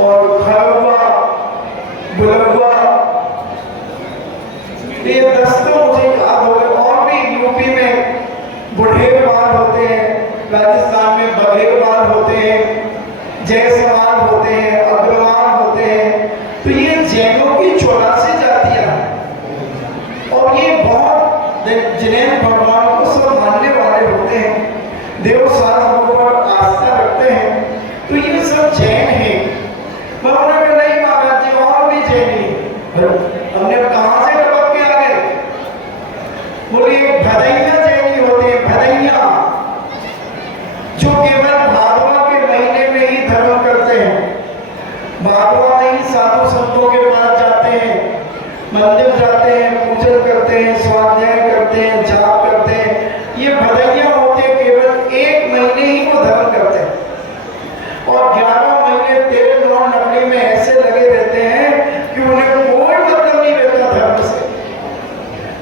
और खरवा, बुलवा, ये 10 तो मुझे याद हो गए। और भी यूपी में बुढ़ेर बाल होते हैं, राजस्थान में बघेर बाल होते हैं, जयसवाल होते हैं, अग्रवाल होते हैं। तो ये जैनों की 84 जातियां हैं और ये बहुत जैन भगवान को सब मानने वाले होते हैं, देव शास्त्रों पर आस्था रखते हैं। तो ये सब जैन हैं। उन्होंने कहा नहीं महाराज जी और भी जैन हैं। हमने कहां से टपक के आ गए? बोले भदैया जैनी होते हैं, भदैया, जो केवल भादवा के महीने में ही धर्म करते हैं। भादवा में ही साधु संतों के पास जाते हैं, मंदिर जाते हैं, पूजन करते हैं, स्वाध्याय करते हैं, जाप करते हैं। ये भदैया होते हैं, केवल 1 महीने ही वो धर्म करते हैं और 11 महीने तेरे नौ नकली में ऐसे लगे रहते हैं कि उन्हें कोई मतलब नहीं रहता धर्म से।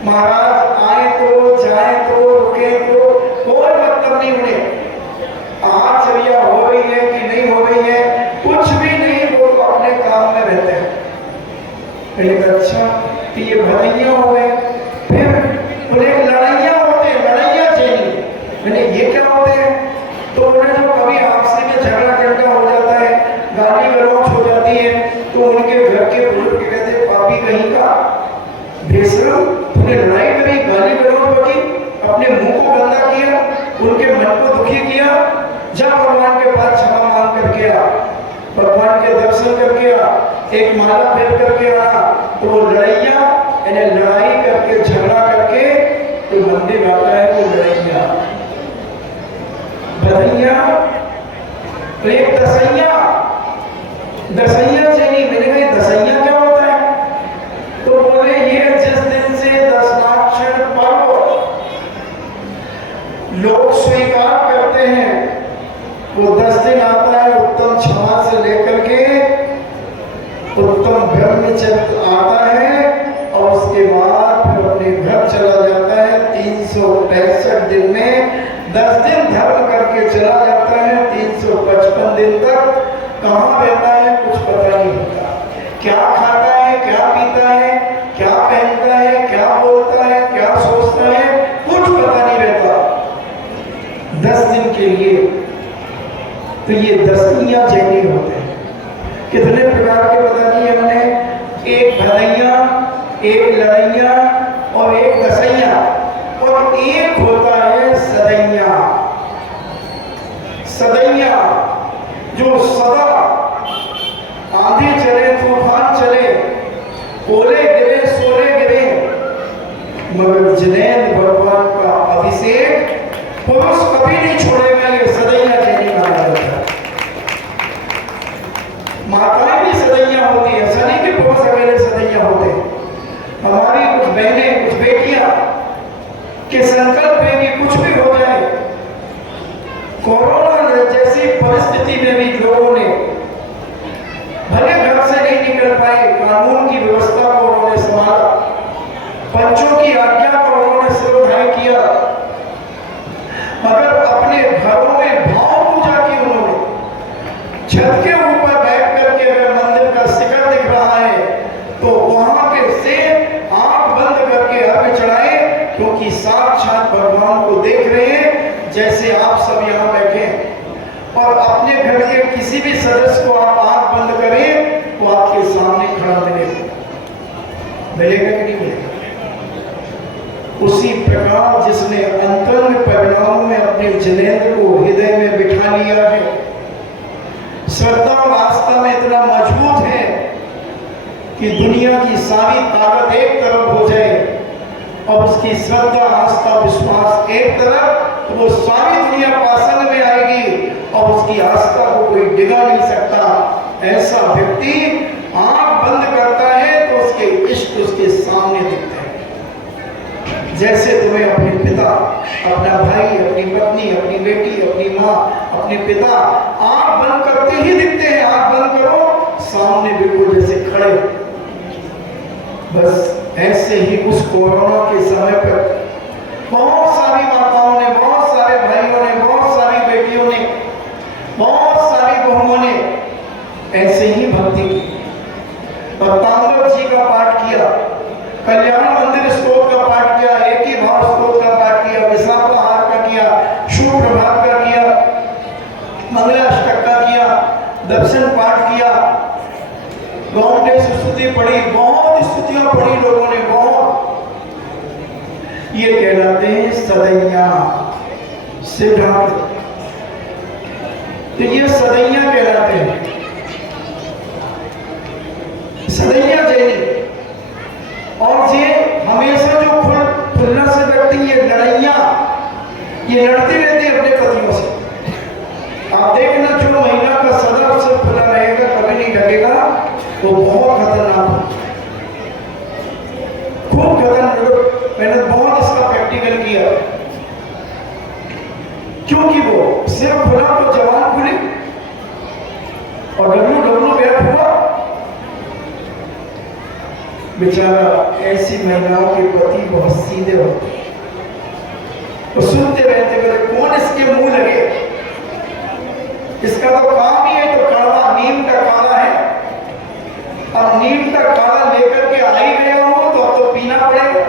महाराज आए तो जाए तो रुके तो कोई मतलब नहीं उन्हें। आचर्या हो रही है कि नहीं हो रही है कुछ भी नहीं, वो तो अपने काम में रहते हैं। अच्छा तो ये भदैया हो गए। फिर बोले लड़ैया होते हैं, लड़ैया जैनी। मैंने ये क्या होते हैं? तो उन्हें जो कभी आपसी में झगड़ा झगड़ा हो जाता है, गाली गलौज हो जाती है, तो उनके घर के बुजुर्ग कहते पापी कहीं का, बेशरम, तूने लड़ाई करी, गाली गलौज बकी, अपने मुंह को गंदा किया, उनके मन को दुखी किया, जा भगवान के पास क्षमा मांग करके आ, भगवान के दर्शन करके आ, एक माला फेर करके आना। तो वो लड़ैया यानी लड़ाई करके झगड़ा करके तो मंदिर आता है वो लड़ैया। भदैया तो एक दसैया, दसैया जैनी। मैंने कहा दसैया क्या होता है? तो बोले ये जिस दिन से दशनाक्षर पर्व लोग स्वीकार करते हैं वो 10 दिन आता है। उत्तम क्षमा से लेकर के उत्तम ब्रह्मचर्य आता है और उसके बाद फिर अपने घर चला जाता है। 365 दिन में 10 दिन धर्म करके चला जाता है। 355 दिन तक कहाँ रहता है कुछ पता नहीं होता। क्या खाता है, क्या पीता है, क्या पहनता है, क्या बोलता है, क्या सोचता है, कुछ पता नहीं रहता 10 दिन के लिए। तो ये दसैया जैनी होते हैं। कितने प्रकार के बता दिए हमने? एक भदैया, एक लड़ैया और एक दसैया, और एक होता है सदैया। सदैया जो सदा आंधी चले, तूफान चले, ओले गिरे, सोले गिरे, मगर जिनेंद्र भगवान का अभिषेक पुरुष कभी नहीं छोड़ेगा। ये सदैया जैनी कहा जाता है। माताएं भी सदैया होती है, ऐसा नहीं कि पुरुष अकेले सदैया होते। हमारी कुछ बहनें, कुछ बेटियां के संकल्प है कि कुछ भी हो जाए, कोरोना जैसी परिस्थिति में भी लोगों ने भले घर से नहीं निकल पाए, कानून की व्यवस्था को उन्होंने संभाला, पंचों की आज्ञा को उन्होंने सिरोधार्य किया, मगर अपने घरों में भाव पूजा की उन्होंने। छत के ऊपर बैठ करके अगर मंदिर का शिखर दिख रहा है तो वहां के से आंख बंद करके अर्घ चढ़ाए, क्योंकि साक्षात भगवान को देख रहे हैं जैसे आप सब यहाँ बैठे हैं। और अपने घर के किसी भी सदस्य को आप आंख बंद करें तो आपके सामने खड़ा मिलेगा। मिलेगा कि नहीं मिलेगा? उसी प्रकार जिसने अंतरंग परिणामों में अपने जिनेंद्र को हृदय में बिठा लिया है, श्रद्धा वास्तव में इतना मजबूत है कि दुनिया की सारी ताकत एक तरफ हो जाए और उसकी श्रद्धा, आस्था, विश्वास एक तरफ, तो वो सारी दुनिया पासन में आएगी और उसकी आस्था को कोई डिगा नहीं सकता। ऐसा व्यक्ति आंख बंद करता है तो उसके इष्ट उसके सामने दिखते हैं। जैसे तुम्हें अपने पिता, अपना भाई, अपनी पत्नी, अपनी बेटी, अपनी माँ, अपने पिता आंख बंद करते ही दिखते हैं। आंख बंद करो, सामने बिल्कुल जैसे खड़े। बस ऐसे ही उस कोरोना के समय पर बहुत सारी माताओं ने, बहुत सारे भाइयों ने, बहुत सारी बेटियों ने, बहुत सारी बहुओं ने ऐसे ही भक्ति की, और तांडव जी का पाठ किया, कल्याण मंदिर स्तोत्र का पाठ किया, एक ही भाव स्तोत्र का पाठ किया, विशाखाहार का किया, शुभ प्रभात का किया, मंगलाष्टक का किया, दर्शन पाठ किया, गौंडे से स्तुति पढ़ी, बहुत स्तुतियां पढ़ी लोगों ने, बहुत। ये कहलाते हैं सदैया सिद्धार्थ, तो ये सदैया कहलाते हैं, सदैया जैनी। और ये हमेशा जो खुलना से व्यक्ति, ये लड़ैया, ये लड़ती रहती है अपने पतियों से। आप देखना जो महिला का सदा से खुला रहेगा, कभी नहीं ढकेगा, वो बहुत खतरनाक हो, खूब खतरनाक। मैंने बहुत इसका प्रैक्टिकल किया, क्योंकि वो सिर्फ खुला तो जवान खुली, और डब्ल्यू गैप हुआ। बेचारा ऐसी महिलाओं के पति बहुत सीधे होते हैं, तो सुनते रहते बोले कौन इसके मुंह लगे, इसका तो काम ही है तो कड़वा नीम का काला है, अब नीम का काला लेकर के आ ही गया हो तो अब तो पीना पड़ेगा,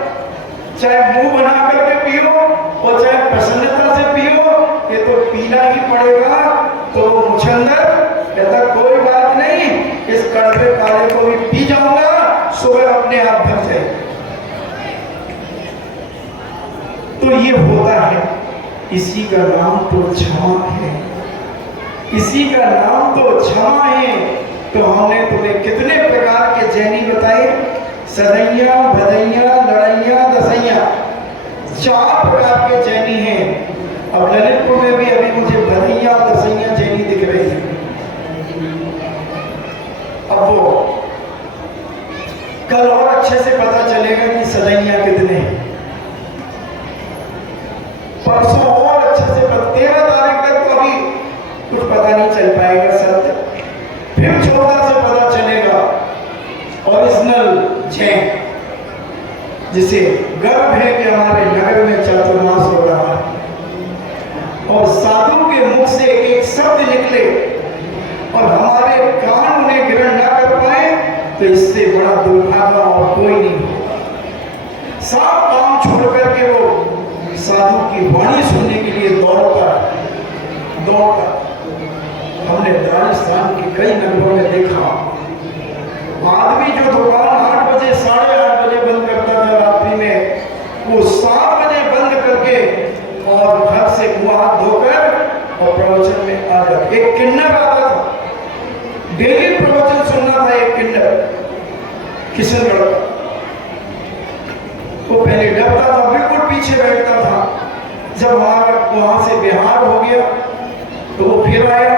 चाहे मुंह बना करके पियो और चाहे प्रसन्नता से पियो, ये तो पीना ही पड़ेगा। तो मुछंदर कहता कोई बात नहीं, इस कड़वे काले को भी पी जाऊंगा, सुबह अपने आप भर जाए। तो ये होता है, इसी का नाम तो क्षमा है, इसी का नाम तो क्षमा है। तो हमने तुम्हें कितने प्रकार के जैनी बताए, सदैया, भदैया, लड़ैया, दसैया, 4 प्रकार के जैनी हैं। अब ललितपुर में भी अभी मुझे भदैया और दसैया जैनी दिख रही है। अब वो कल और अच्छे से पता चलेगा कि सदैया कितने हैं, परसों और अच्छे से 13 तारीख तक तो अभी कुछ पता नहीं चल पाएगा सत्य, फिर 14 से पता चलेगा ओरिजिनल जैन, जिसे गर्व है कि हमारे नगर में चातुर्मास हो रहा है और साधु के मुख से एक शब्द निकले और हमारे कान उन्हें ग्रहण न कर पाए, तो इससे बड़ा दुर्भाग्य और कोई नहीं होगा। सब काम छोड़ करके वो साधु की वाणी सुनने के लिए दौड़ता। हमने राजस्थान के कई नगरों में देखा, आदमी जो दुकान 8 बजे 8:30 बजे बंद करता था रात्रि में, वो 7 बजे बंद करके और घर से मुंह हाथ धोकर और प्रवचन में आ जाता। एक किन्नर आता था, डेली प्रवचन सुनना था, एक किन्नर किशनगढ़ का। वो पहले डरता था, बिल्कुल पीछे बैठता था। जब वहां से बिहार हो गया तो वो फिर आया,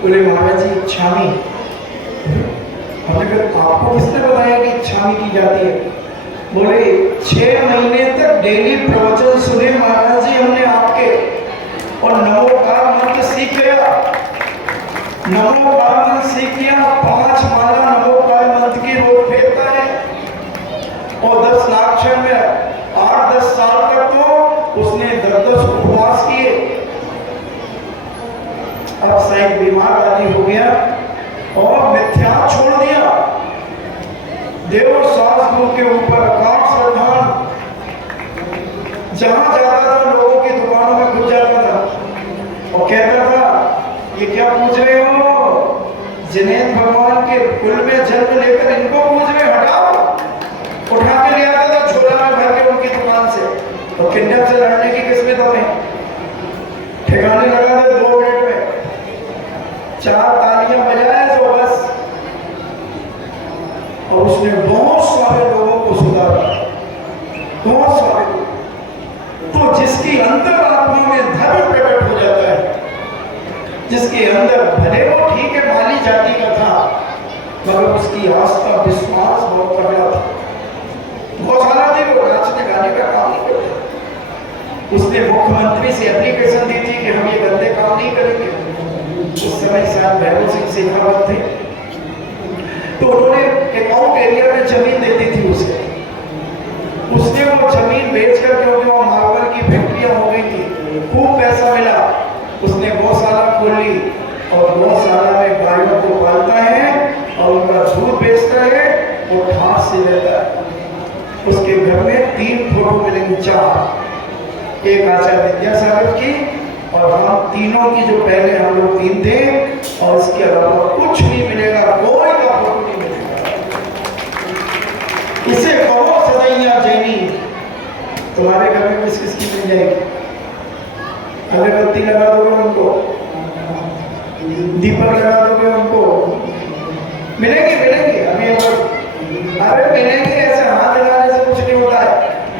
बोले महाराज जी छामी। हमने कहा आपको किसने बताया कि छामी की जाती है? बोले 6 महीने तक डेली प्रवचन सुने महाराज जी हमने आपके, और नमोकार मंत्र सीख गया, नमोकार मंत्र सीख गया। 5 माला नमोकार मंत्र की रोज फेरता है, और 10 लाक्षण में 8-10 साल तक तो उसने 10-10 उपवास किए। अब शायद बीमार आदि हो गया और मिथ्या छोड़ दिया, देव सास गुरु के ऊपर अकाम श्रद्धान, जहां जाता था लोगों की दुकानों में घुस जाता था और कहता था ये क्या पूछ रहे हो, जिनेंद्र भगवान के कुल में जन्म लेकर इनको पूछ रहे, हटाओ। उठा के ले आता था झोला में भर के उनकी दुकान से, और किडनैप से लड़ने की किस्मत हमें ठिकाने लगा दे 2 मिनट में, 4 तालियां बजाए तो बस। और उसने बहुत सारे लोगों को सुधारा, बहुत सारे। तो जिसकी अंतरात्मा में धर्म प्रकट हो जाता है, जिसके अंदर भले वो ठीक है माली जाति का था, मगर उसकी आस्था विश्वास बहुत तगड़ा था। गौशाला थी, वो नाचने गाने का काम नहीं करते। उसने मुख्यमंत्री से एप्लीकेशन दी थी कि हम ये गंदे काम नहीं करेंगे। उस समय शायद भैरव सिंह शेखावत थे, तो उन्होंने अकाउंट एरिया में जमीन दे दी थी उसे। उसने वो जमीन बेच कर, क्योंकि वहाँ मार्बल की फैक्ट्रियां हो गई थी, खूब पैसा मिला, उसने गौशाला खोल ली। और गौशाला में गायों को पालता है और उनका दूध बेचता है, वो ठाठ से रहता है। उसके घर में 3 फोटो मिलेंगे, 4, एक आचार्य विद्यासागर की और हम तीनों की, जो पहले हम लोग 3 थे, और इसके अलावा कुछ नहीं मिलेगा, कोई का फोटो नहीं मिलेगा। इसे कहो सदैया जैनी। तुम्हारे घर में किस किस की मिल जाएगी? अगरबत्ती लगा दोगे उनको, दीपक लगा दोगे उनको, मिलेगी मिलेगी। अरे मिलेगी, ऐसे हाथ लगाने से कुछ नहीं होता है।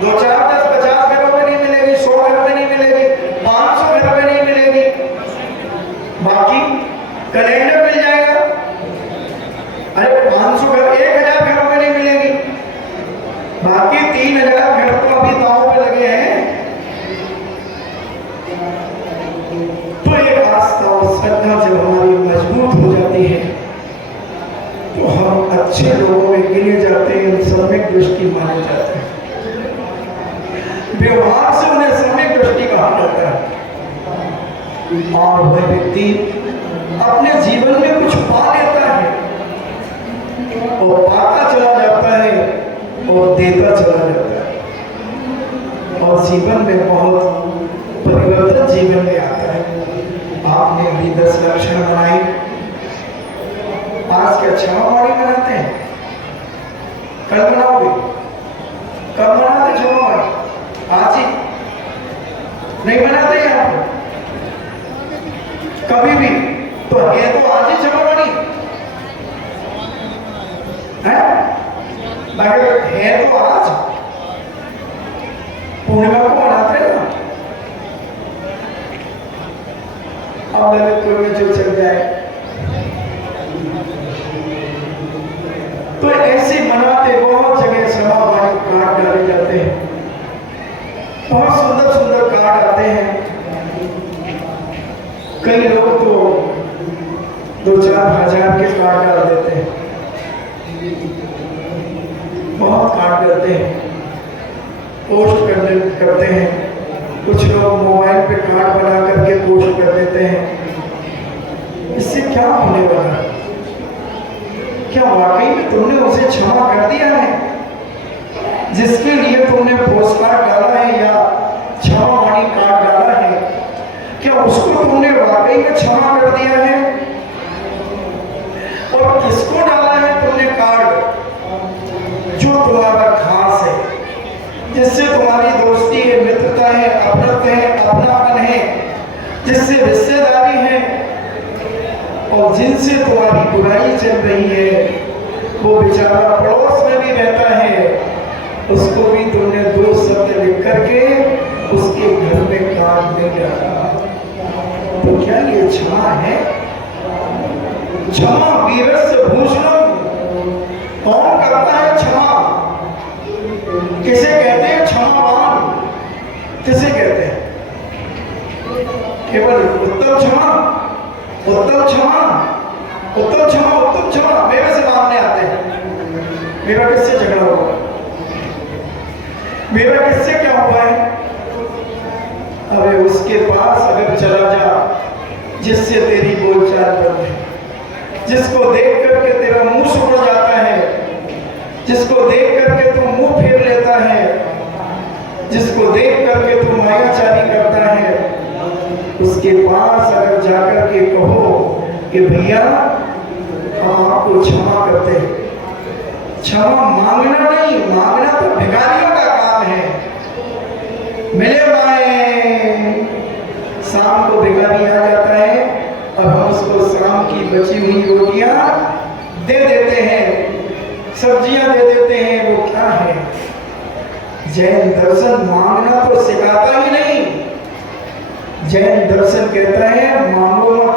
2, 4, 10, 50 घरों में नहीं मिलेगी, 100 घर में नहीं मिलेगी, 500 घर में नहीं मिलेगी, बाकी कैलेंडर मिल जाएगा। अरे 500 घर, 1000 घरों में नहीं मिलेगी, बाकी 3000 घर तो अभी दांव पे लगे हैं। तो ये आस्था और श्रद्धा जब हमारी मजबूत हो जाती है तो हम अच्छे लोगों में गिने जाते हैं, सम्यक दृष्टि माने जाते हैं। व्यवहार से उन्हें सम्यक दृष्टि कहा जाता है। और वह व्यक्ति अपने जीवन में कुछ पा लेता है और पाता चला जाता है और देता चला जाता है और जीवन में बहुत परिवर्तन जीवन में आता है। आपने अभी 10 लक्षण बनाए, आज क्या क्षमावाणी मनाते हैं? कल मनाओगे? कब मनाते क्षमावाणी? आज ही नहीं मनाते यहाँ पे कभी भी, तो ये तो आज ही क्षमावाणी है, मगर है तो आज। पूर्णिमा को मनाते हैं ना, अब ललितपुर में जो चल जाए तो ऐसे मनाते, बहुत जगह क्षमावाणी कार्ड डाले जाते हैं, बहुत सुंदर सुंदर कार्ड आते हैं। कई लोग तो 2-4 हजार के कार्ड डाल देते हैं, बहुत कार्ड करते हैं, पोस्ट करते हैं। कुछ लोग मोबाइल पे कार्ड बना करके पोस्ट कर देते हैं। इससे क्या होने वाला है? क्या वाकई में तुमने उसे क्षमा कर दिया है? जिसके लिए तुमने पोस्ट कार्ड डाला है या क्षमावाणी कार्ड डाला है, क्या उसको तुमने वाकई में क्षमा कर दिया है? और किसको डाला है तुमने कार्ड? जो तुम्हारा खास है, जिससे तुम्हारी दोस्ती है, मित्रता है, अपनत्व है, अपनापन है, जिससे रिश्तेदारी है, और जिनसे तुम्हारी बुराई चल रही है, वो बेचारा पड़ोस में भी रहता है, उसको भी तुमने 2 शब्द लिख करके उसके घर में कार्ड नहीं डाला। तो क्या ये क्षमा है? क्षमा वीरस्य भूषणम। कौन करता है क्षमा? किसे कहते हैं क्षमावान? किसे कहते हैं? केवल उत्तम क्षमा, उत्तम क्षमा, उत्तम क्षमा, उत्तम क्षमा मेरे से मांगने आते हैं। मेरा किससे झगड़ा हुआ? मेरा किससे क्या हुआ है? अरे उसके पास अगर चला जा जिससे तेरी बोलचाल बंद है, जिसको देख करके तेरा मुंह सुड़ जाता है, जिसको देख करके तू मुंह फेर लेता है, जिसको देख करके तू मायाचारी करता है, उसके पास अगर जाकर के कहो कि भैया हम आपको क्षमा करते हैं। क्षमा मांगना नहीं, मांगना तो भिखारियों का काम है। मिले माए, शाम को भिखारी आ जाता है, अब हम उसको शाम की बची हुई रोटियां दे देते हैं, सब्जियां दे देते हैं। वो क्या है? जैन दर्शन मांगना तो सिखाता ही नहीं। जैन दर्शन कहता है मांगो मत,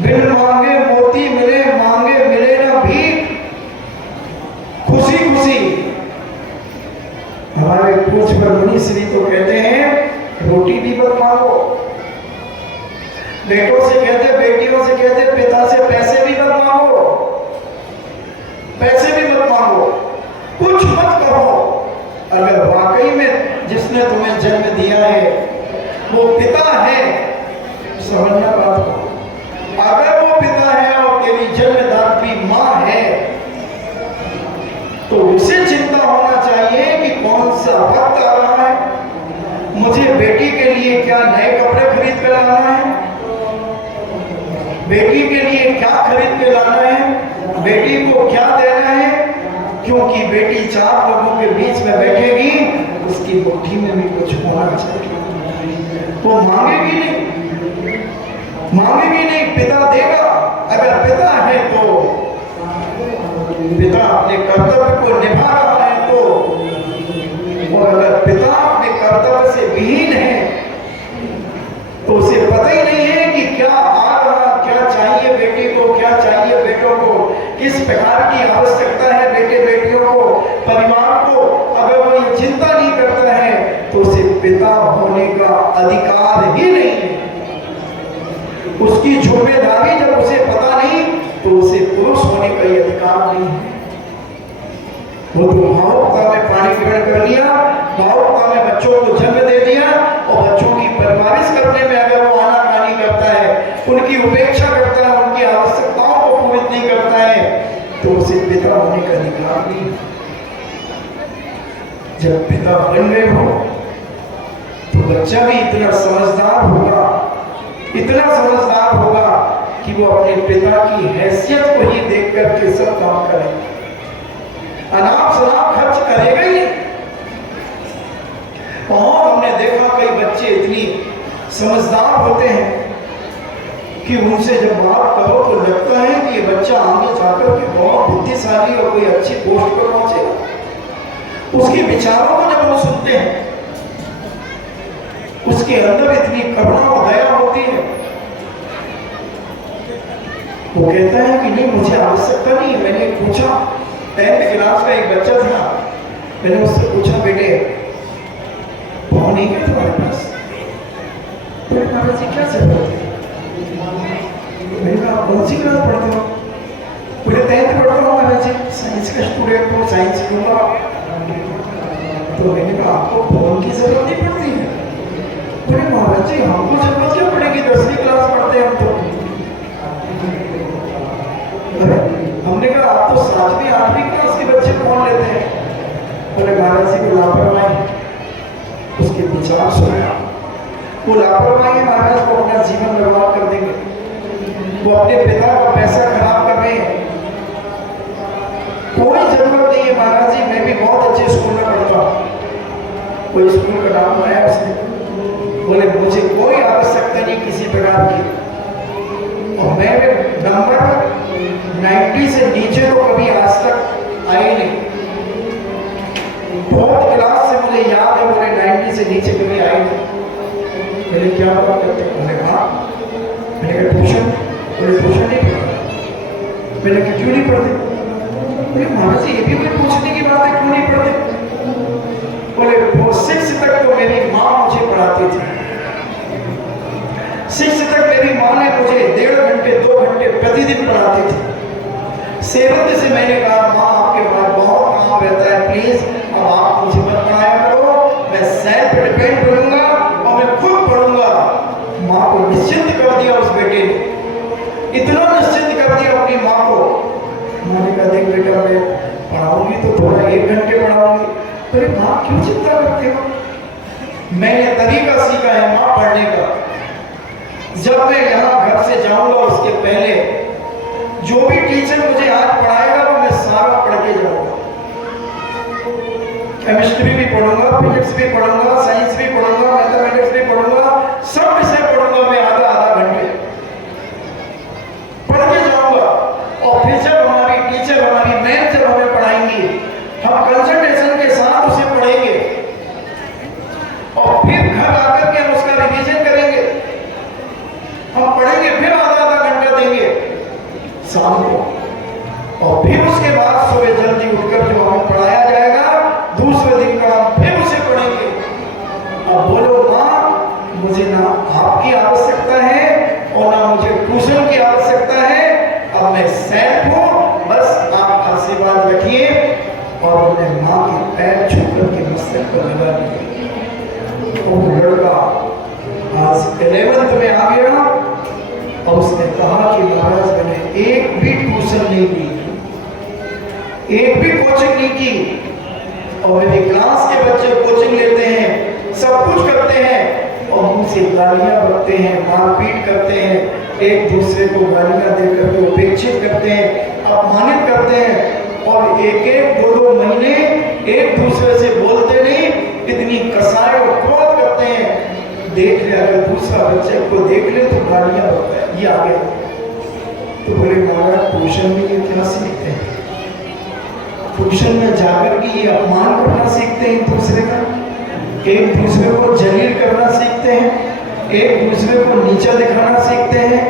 बिन मांगे मोती मिले, मांगे मिले ना भीख, खुशी खुशी। हमारे पूज्य ब्रह्मणी श्री तो कहते हैं रोटी भी मत मांगो। बेटों से कहते, बेटियों से कहते, पिता से पैसे भी मत मांगो, पैसे भी मत मांगो, कुछ मत करो। अगर वाकई में जिसने तुम्हें जन्म दिया है वो पिता है, समझना बात को। बेटी के लिए क्या खरीद के लाना है, बेटी को क्या देना है, क्योंकि बेटी 4 लोगों के बीच में बैठेगी, उसकी मुट्ठी में भी कुछ होना चाहिए। वो मांगेगी नहीं, पिता देगा। अगर पिता है तो पिता अपने कर्तव्य को निभा रहा है तो, और अगर पिता अपने कर्तव्य से विहीन है तो उसे पता ही नहीं है कि क्या आ रहा, क्या चाहिए बेटी को, क्या चाहिए बेटों को, किस प्रकार की आवश्यकता है बेटे बेटियों को, परिवार को। अगर वो ये चिंता नहीं करता है तो उसे पिता होने का अधिकार ही नहीं है। उसकी जिम्मेदारी जब उसे पता नहीं तो उसे पुरुष होने का ही अधिकार नहीं है। वो तो भावुकता में पानी ग्रहण कर लिया, भावुकता में बच्चों को जन्म दे दिया, और बच्चों की परवरिश करने में अगर वो आनाकानी करता है, उनकी उपेक्षा करता है, उनकी आवश्यकताओं को पूर्ण नहीं करता है, तो उसे पिता होने का अधिकार नहीं। जब पिता बन गए हो तो बच्चा भी इतना समझदार होगा कि वो अपने पिता की हैसियत को ही देख करके सब काम करेगा, अनाप शनाप खर्च करेगा ही। और हमने देखा कई बच्चे इतनी समझदार होते हैं कि उनसे जब बात करो तो लगता है कि ये बच्चा आगे जाकर के बहुत बुद्धिशाली और कोई अच्छी पोस्ट पर पहुंचेगा। उसके विचारों को जब हम सुनते हैं, उसके अंदर इतनी करुणा और दया होती है। वो कहता है कि नहीं, मुझे आवश्यकता नहीं है। मैंने पूछा, 10th क्लास का एक बच्चा था, मैंने उससे पूछा, बेटे फोन नहीं है तुम्हारे पास? बोले महाराज जी क्या से पढ़ते? मैंने कहा कौन सी क्लास पढ़ते हो? बोले 10th पढ़ता हूँ महाराज जी, साइंस का स्टूडेंट हूँ, साइंस लूंगा। तो मैंने कहा आपको फोन की जरूरत नहीं पड़ती है? बोले महाराज जी हमको जरूरत क्यों पड़ेगी, 10वीं क्लास पढ़ते हैं हम तो। हमने कहा आप तो 7वीं 8वीं क्लास के बच्चे फोन लेते हैं। बोले महाराज जी को लापरवाही, उसके विचार सुना, वो लापरवाही है महाराज, को अपना जीवन बर्बाद कर देंगे, वो अपने पिता का पैसा खराब कर रहे हैं। कोई जरूरत नहीं है महाराज जी, मैं भी बहुत अच्छे स्कूल में पढ़ता हूँ। कोई स्कूल का नाम बनाया उसने, बोले मुझे कोई आवश्यकता नहीं किसी प्रकार की, और मेरे नंबर 90 से नीचे तो कभी आज तक आए नहीं। 4th क्लास से मुझे याद है, बोले 90 से नीचे कभी आए नहीं। मैंने क्या बात करते हैं? मैंने कहा ट्यूशन? बोले ट्यूशन नहीं पढ़ा। मैंने कहा क्यों नहीं पढ़ते? बोले महाराज जी ये भी कोई पूछने की बात है, क्यों नहीं पढ़ते? बोले 6 तक तो मेरी माँ मुझे पढ़ाती थी, 6 तक मेरी माँ ने मुझे 1.5 घंटे 2 घंटे प्रतिदिन पढ़ाती थी। 7th से मैंने कहा माँ आपके पास बहुत काम रहता है, प्लीज अब आप मुझे मत पढ़ाया करो, मैं सेल्फ डिपेंड बनूंगा और मैं खुद पढ़ूंगा। माँ को निश्चिंत कर दिया उस बेटे ने, इतना निश्चिंत कर दिया अपनी माँ को। माँ ने कहा देख बेटा मैं पढ़ाऊंगी तो थोड़ा 1 घंटे पढ़ाऊंगी। तो माँ क्यों चिंता करते हो? मैंने तरीका सीखा है माँ पढ़ने का। जब मैं यहाँ घर से जाऊंगा उसके पहले जो भी टीचर मुझे आज पढ़ाएगा वो मैं सारा पढ़ के जाऊंगा। केमिस्ट्री भी पढ़ूंगा, फिजिक्स भी पढ़ूंगा, साइंस भी पढ़ूंगा, मैथमेटिक्स भी पढ़ूंगा, सब विषय पढ़ूंगा मैं आधा घंटे पढ़ के जाऊंगा। और फिर जब हमारी टीचर हमारी मैम जब हमें पढ़ाएंगी, हम कंसंट्रेशन के साथ उसे पढ़ेंगे और फिर घर आकर के हम उसका रिवीजन करेंगे। हम पढ़ेंगे, फिर आधा घंटा देंगे शाम को, और फिर उसके बाद सुबह जल्दी उठकर जो हमें पढ़ाया जाएगा दूसरे दिन का हम फिर उसे पढ़ेंगे। अब बोलो माँ मुझे ना आपकी आवश्यकता है और ना मुझे ट्यूशन की आवश्यकता है, अब मैं सेल्फ हूँ, बस आप आशीर्वाद रखिए। और अपने माँ के पैर छूकर के मस्तक पर लगा दिए। वो लड़का आज 11th में आ गया और उसने कहा कि महाराज मैंने एक भी ट्यूशन नहीं दी, एक भी कोचिंग नहीं की, और मेरी क्लास के बच्चे कोचिंग लेते हैं, सब कुछ करते हैं और मुझसे गालियां बकते हैं, मारपीट करते हैं, एक दूसरे को गालियां देकर के उपेक्षित करते हैं, अपमानित करते हैं और एक एक दो दो महीने एक दूसरे से बोलते नहीं, इतनी कसाई और क्रोध करते हैं। देख ले, अगर दूसरा बच्चे को देख ले तो गालियां होता है, ये आ गया। तो बोले महाराज ट्यूशन में ये क्या सीखते हैं? ट्यूशन में जाकर के ये अपमान करना सीखते हैं, एक दूसरे का, एक दूसरे को जलील करना सीखते हैं, एक दूसरे को नीचा दिखाना सीखते हैं।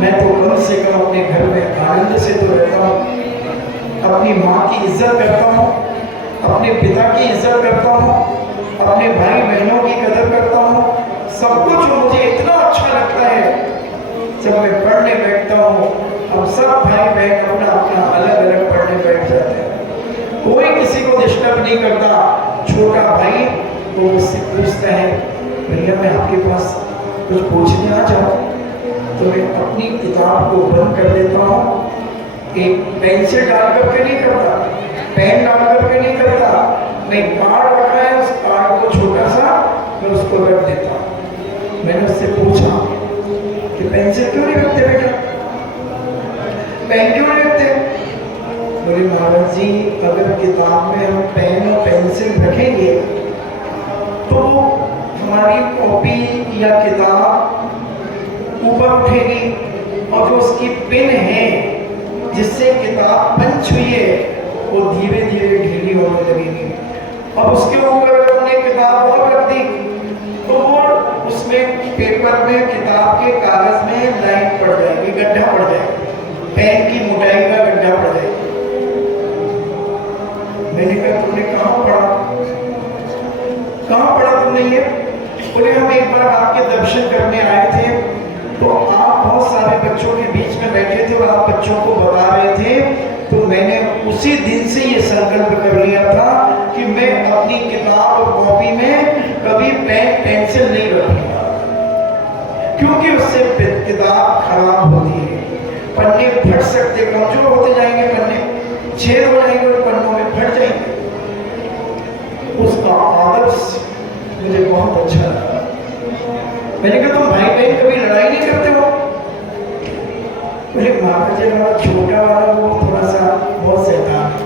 मैं तो कम से कम अपने घर में आनंद से तो रहता हूँ, अपनी माँ की इज्जत करता हूँ, अपने पिता की इज्जत करता हूँ, अपने भाई बहनों की कदर करता हूँ। सब कुछ मुझे इतना अच्छा लगता है। जब मैं पढ़ने बैठता हूँ, अब सब भाई बहन अपना अपना अलग अलग पढ़ने बैठ जाते हैं, कोई किसी को डिस्टर्ब नहीं करता। छोटा भाई वो मुझसे पूछता है, भैया मैं आपके पास कुछ पूछने आ जाऊँ? तो मैं अपनी किताब को बंद कर देता हूँ, एक पेंसिल डाल करके नहीं करता, पेन डाल करके नहीं करता, मैं कार्ड रखा है, उस कार्ड को छोटा सा मैं उसको रख देता हूँ। मैंने उससे पूछा कि पेंसिल क्यों नहीं रखते बेटा, पेन क्यों नहीं रखते? बोले महाराज जी, अगर किताब में हम पेन और पेंसिल रखेंगे तो हमारी कॉपी या किताब ऊपर उठेगी और जो उसकी पेन है जिससे किताब पंच हुई है वो धीरे धीरे ढीली होने लगेगी। अब उसके ऊपर अगर हमने किताब और रख दी तो वो उसमें पेपर में किताब के कागज में लाइन पड़ जाएगी, गड्ढा पड़ जाएगा, पेन की मोटाई का गड्ढा पड़ जाएगा। मैंने कहा तुमने कहाँ पढ़ा तुमने ये? बोले हम एक बार आपके दर्शन करने आए थे तो आप बहुत सारे बच्चों के बीच में बैठे थे और आप बच्चों को बता रहे थे, तो मैंने उसी दिन से ये संकल्प कर लिया था कि मैं अपनी किताब और कॉपी में कभी पेन पेंसिल नहीं रखूंगा, क्योंकि उससे किताब खराब होती है, पन्ने फट सकते, कमजोर होते जाएंगे, पन्ने छेद हो जाएंगे और पन्नों में फट जाएंगे। उसका आदर्श मुझे बहुत अच्छा लगा। मैंने कहा तुम भाई बहन कभी लड़ाई नहीं करते हो? बोले महाराज जी हमारा छोटा वाला वो थोड़ा सा बहुत शैतान है,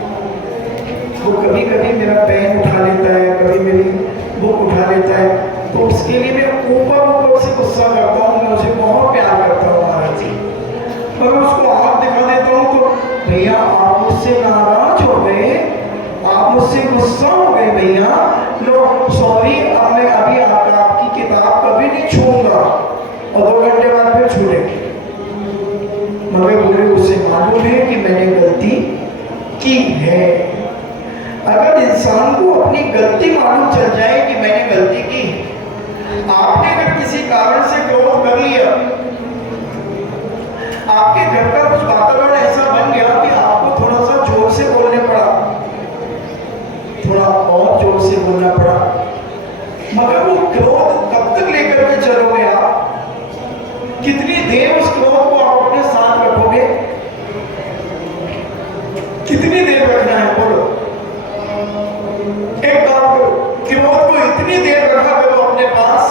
वो कभी कभी मेरा पेन उठा लेता है, कभी मेरी बुक उठा लेता है, तो उसके लिए मैं ऊपर से गुस्सा करता हूँ, मैं उसे बहुत प्यार करता हूँ महाराज जी। अगर उसको आँख दिखा देता हूँ तो भैया आप मुझसे नाराज हो गए, आप मुझसे गुस्सा हो गए भैया, लो सॉरी, अब मैं अभी आपकी किताब कभी नहीं छूऊंगा, और 2 घंटे बाद फिर छूटेंगे। मगर बोले उसे मालूम है कि मैंने गलती की है। अगर इंसान को अपनी गलती मालूम चल जाए कि मैंने गलती की, आपने अगर किसी कारण से क्रोध कर लिया, आपके घर का कुछ वातावरण ऐसा बन गया कि आपको थोड़ा सा जोर से बोलने पड़ा, थोड़ा और जोर से बोलना पड़ा, मगर वो क्रोध कब तक लेकर के चलोगे आप? कितनी देर उस क्रोध को आप अपने साथ रखोगे? कितनी देर रखना है बोलो? एक काम करो, क्रोध को इतनी देर रखा करो अपने पास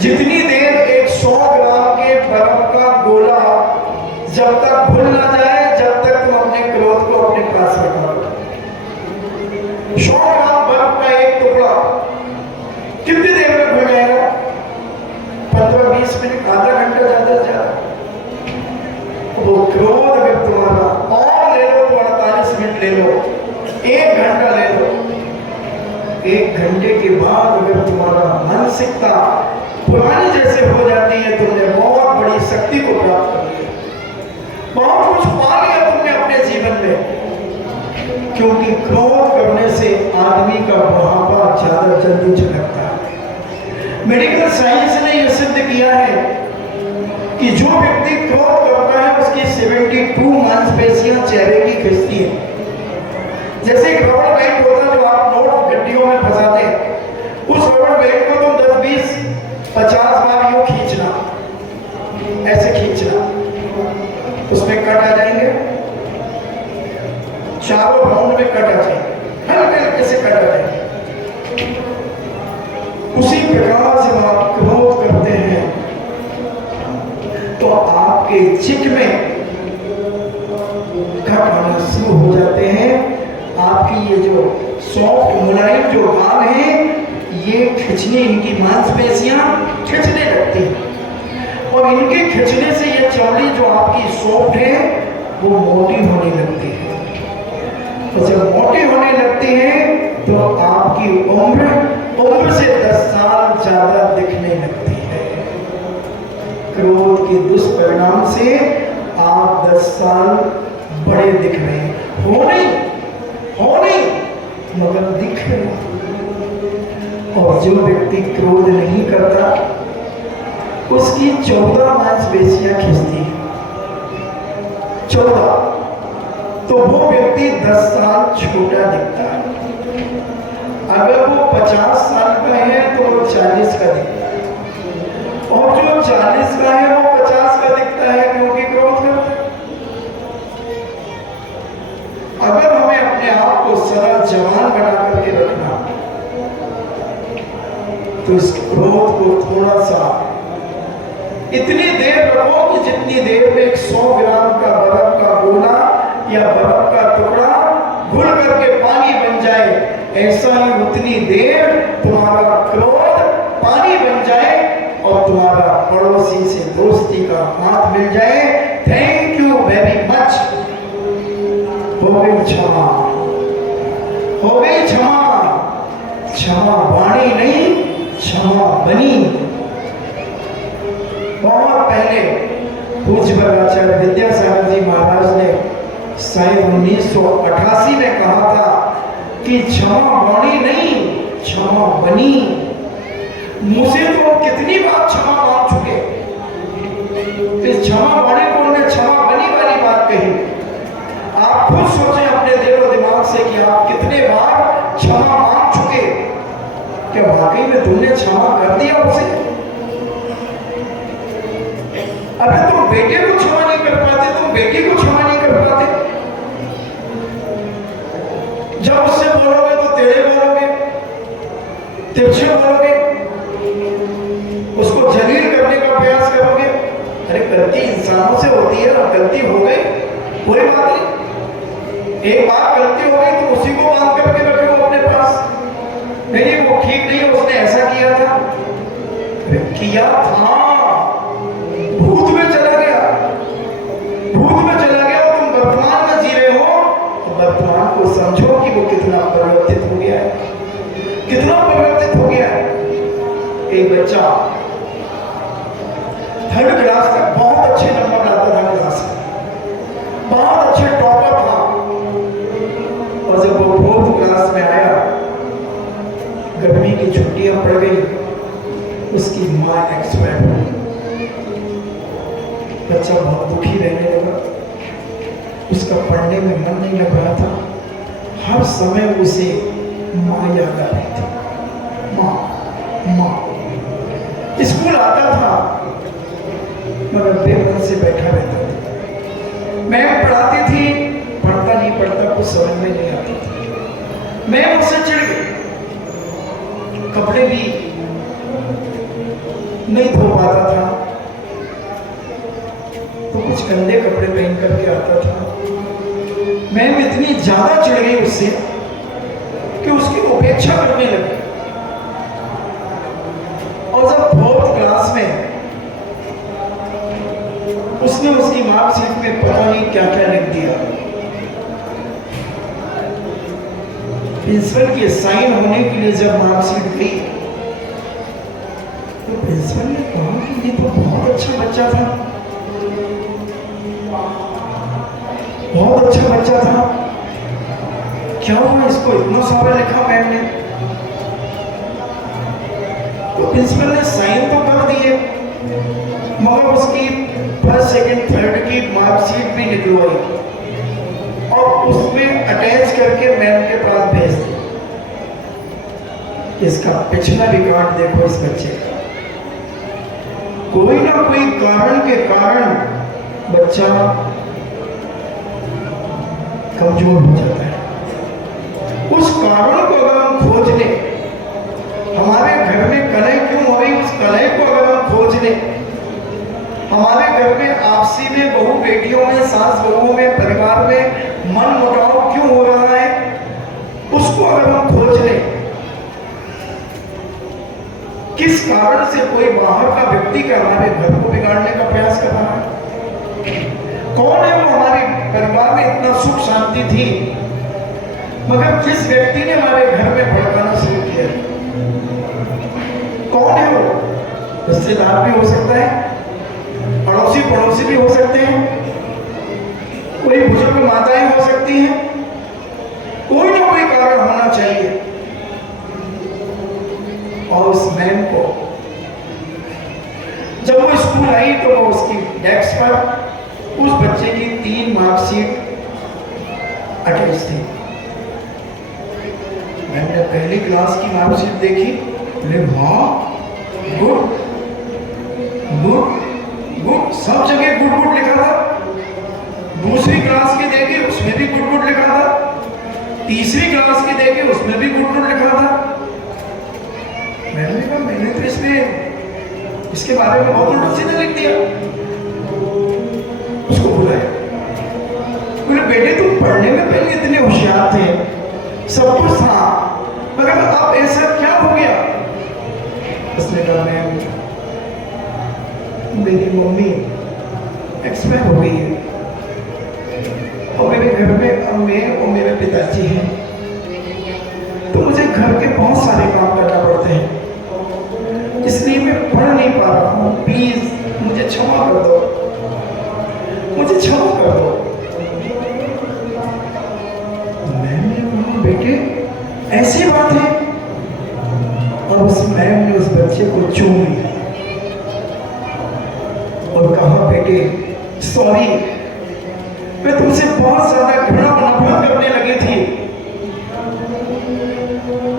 जितनी देर 100 ग्राम के बर्फ का गोला जब तक घुल ना जाए, जब तक तुम अपने क्रोध को अपने पास रखा। 100 ग्राम बर्फ का एक टुकड़ा कितनी देर में घुल जाएगा? 15-20 मिनट, आधा घंटा, ज्यादा से ज्यादा। वो क्रोध अगर तुम्हारा और ले लो तो 48 मिनट ले लो, 1 घंटा ले लो, 1 घंटे के बाद अगर तुम्हारा मानसिकता पुरानी जैसे हो जाती है, तुमने बहुत बड़ी शक्ति को प्राप्त कर लिया, बहुत कुछ पा लिया तुमने अपने जीवन में। क्योंकि क्रोध करने से आदमी का बुढ़ापा ज्यादा जल्दी झलकता है। मेडिकल साइंस ने यह सिद्ध किया है कि जो व्यक्ति क्रोध करता है उसकी 72 मांसपेशियां चेहरे की खिंचती है। जैसे एक रबड़ बैंड होता है जो आप नोट गड्डियों में फंसाते हैं, उस रबड़ बैंड को तुम 10, 20, 50 बार यूं खींचना, ऐसे खींचना, उसमें कट आ जाएंगे, चारों राउंड में कट आ जाएंगे, हल्के हल्के से कट आ जाएंगे। उसी प्रकार से आप क्रोध करते हैं तो आपके चिक में खट होना शुरू हो जाते हैं। आपकी ये जो सॉफ्ट मुलायम जो गाल है ये खिंचने, इनकी मांसपेशियां खिंचने लगती हैं और इनके खिंचने से ये चमड़ी जो आपकी सॉफ्ट है वो मोटी होने लगती है। तो जब मोटी होने लगती है तो आपकी उम्र से 10 साल ज्यादा दिखने लगती है। क्रोध के दुष्परिणाम से आप 10 साल बड़े दिख रहे हैं। हो नहीं मगर दिख रहे। और जो व्यक्ति क्रोध नहीं करता उसकी 14 मांसपेशियां खिंचती है, 14, तो वो व्यक्ति 10 साल छोटा दिखता है। अगर वो 50 साल का है तो वो 40 का दिखता है और जो 40 का है वो 50 का दिखता है क्योंकि क्रोध करता है। अगर हमें अपने आप को सरल जवान बना करके रखना तो इस क्रोध को थोड़ा सा इतनी देर रखो कि जितनी देर में 100 ग्राम का बर्फ का गोला या बर्फ का टुकड़ा घुल करके पानी बन जाए, ऐसा ही उतनी देर तुम्हारा क्रोध पानी बन जाए और तुम्हारा पड़ोसी से दोस्ती का हाथ मिल जाए। Thank you very much. हो गई क्षमा, हो गई क्षमा। क्षमा वाणी नहीं, क्षमा बनी। बहुत पहले पूज्य आचार्य विद्यासागर जी महाराज ने शायद 1988 में कहा था कि क्षमा वाणी नहीं, क्षमा बनी। मुझे तो कितनी बार क्षमा मांग चुके, इस क्षमा वाणी को उन्होंने क्षमा बनी वाली बात कही। आप खुद सोचें अपने दिल और दिमाग से कि आप कितने बार क्षमा मांग चुके। क्या वाकई में तुमने क्षमा कर दिया उसे? अरे तुम बेटे को क्षमा नहीं कर पाते, तुम बेटी को क्षमा नहीं कर पाते। जब उससे बोलोगे तो तेरे बोलोगे, तिरछे बोलोगे, उसको जलील करने का प्रयास करोगे। अरे गलती इंसानों से होती है, गलती हो गई कोई बात नहीं। एक बार गलती हो गई तो उसी को बांध करके रखो अपने पास। नहीं वो ठीक नहीं है, उसने ऐसा किया था। किया था, भूत में चला गया, भूत में चला गया और तुम वर्तमान में जी रहे हो। तो वर्तमान को समझो कि वो कितना परिवर्तित हो गया है, कितना परिवर्तित हो गया है। एक बच्चा 3rd क्लास तक बहुत अच्छे नंबर लाता था क्लास में, बहुत अच्छे टॉपर था। और जब वो 4th क्लास में आया, गर्मी की छुट्टियां पड़ गई, उसकी मां एक्सपायर हो गई। बच्चा बहुत दुखी रहने लगा, उसका पढ़ने में मन नहीं लग रहा था। हर समय उसे मां याद आ रही थी, मां मां। स्कूल आता था मगर बेमन से बैठा रहता था। मैम पढ़ाती थी, पढ़ता नहीं पढ़ता कुछ समझ में नहीं आता था। मैम उससे चिढ़ गई, कपड़े भी नहीं धो पाता था तो कुछ गंदे कपड़े पहन करके आता था। मैम इतनी ज्यादा चिढ़ गई उससे कि उसकी उपेक्षा करने लगी। और जब 4th क्लास में उसने उसकी मार्कशीट में पता नहीं क्या क्या लिख दिया, प्रिंसिपल के साइन होने के लिए जब मार्कशीट गई तो प्रिंसिपल ने कहा कि ये तो बहुत अच्छा बच्चा था, बहुत अच्छा बच्चा था, क्या हुआ इसको इतना सारा लिखा मैम ने? तो प्रिंसिपल ने साइन तो कर दिए मगर उसकी 1st, 2nd, 3rd की मार्कशीट भी निकलवाई और उसमें अटैच करके मैम के पास भेज दी। इसका पिछला रिकॉर्ड देखो इस बच्चे का। कोई ना कोई कारण के कारण बच्चा कमजोर हो जाता है। उस कारण को अगर हम खोज लें, हमारे घर में कलह क्यों हो रही, उस कलह को अगर हम खोज लें हमारे घर में आपसी में, बहू बेटियों में, सास बहुओं में, परिवार में मन मुटाव क्यों हो रहा है, उसको अगर हम खोज लें, किस कारण से कोई बाहर का व्यक्ति का हमारे घर को बिगाड़ने का प्रयास कर रहा है, कौन है वो हमारे परिवार में इतना सुख शांति थी, मगर जिस व्यक्ति ने हमारे घर में भड़काना शुरू किया, कौन है वो? रिश्तेदार भी हो सकता है, पड़ोसी भी हो सकते हैं, कोई बुजुर्ग माताएं हो सकती हैं, कोई ना कोई कारण होना चाहिए। और उस मैम को जब वो स्कूल आई तो वो उसकी डेस्क पर उस बच्चे की 3 मार्कशीट अटैच थी। मैंने पहली क्लास की मार्कशीट देखी, बोले वाह, गुड गुड गुड, सब जगह गुड गुड लिखा था। दूसरी क्लास की देखी, उसमें भी गुड गुड लिखा था। तीसरी क्लास की देखी, उसमें भी गुड गुड लिखा था। मैंने कहा मैंने तो इसके बारे में बहुत उल्टा सीधा लिख दिया। उसको बुलाया, बोले बेटे तुम पढ़ने में पहले इतने होशियार थे, सब कुछ था, मगर अब ऐसा क्या हो गया? उसने कहा मैम मेरी मम्मी एक्सपायर हो गई है और मेरे घर में अब मैं और मेरे पिताजी हैं, तो मुझे घर के बहुत सारे काम करना पड़ते हैं, इसलिए मैं पढ़ नहीं पा रहा हूँ, प्लीज मुझे क्षमा कर दो, मुझे क्षमा कर दो। मैंने कहा बेटे ऐसी बात है? और उस मैम ने उस बच्चे को चूम लिया और कहा बेटे सॉरी, मैं तुमसे बहुत ज्यादा घृणा और नफरत करने लगी थी,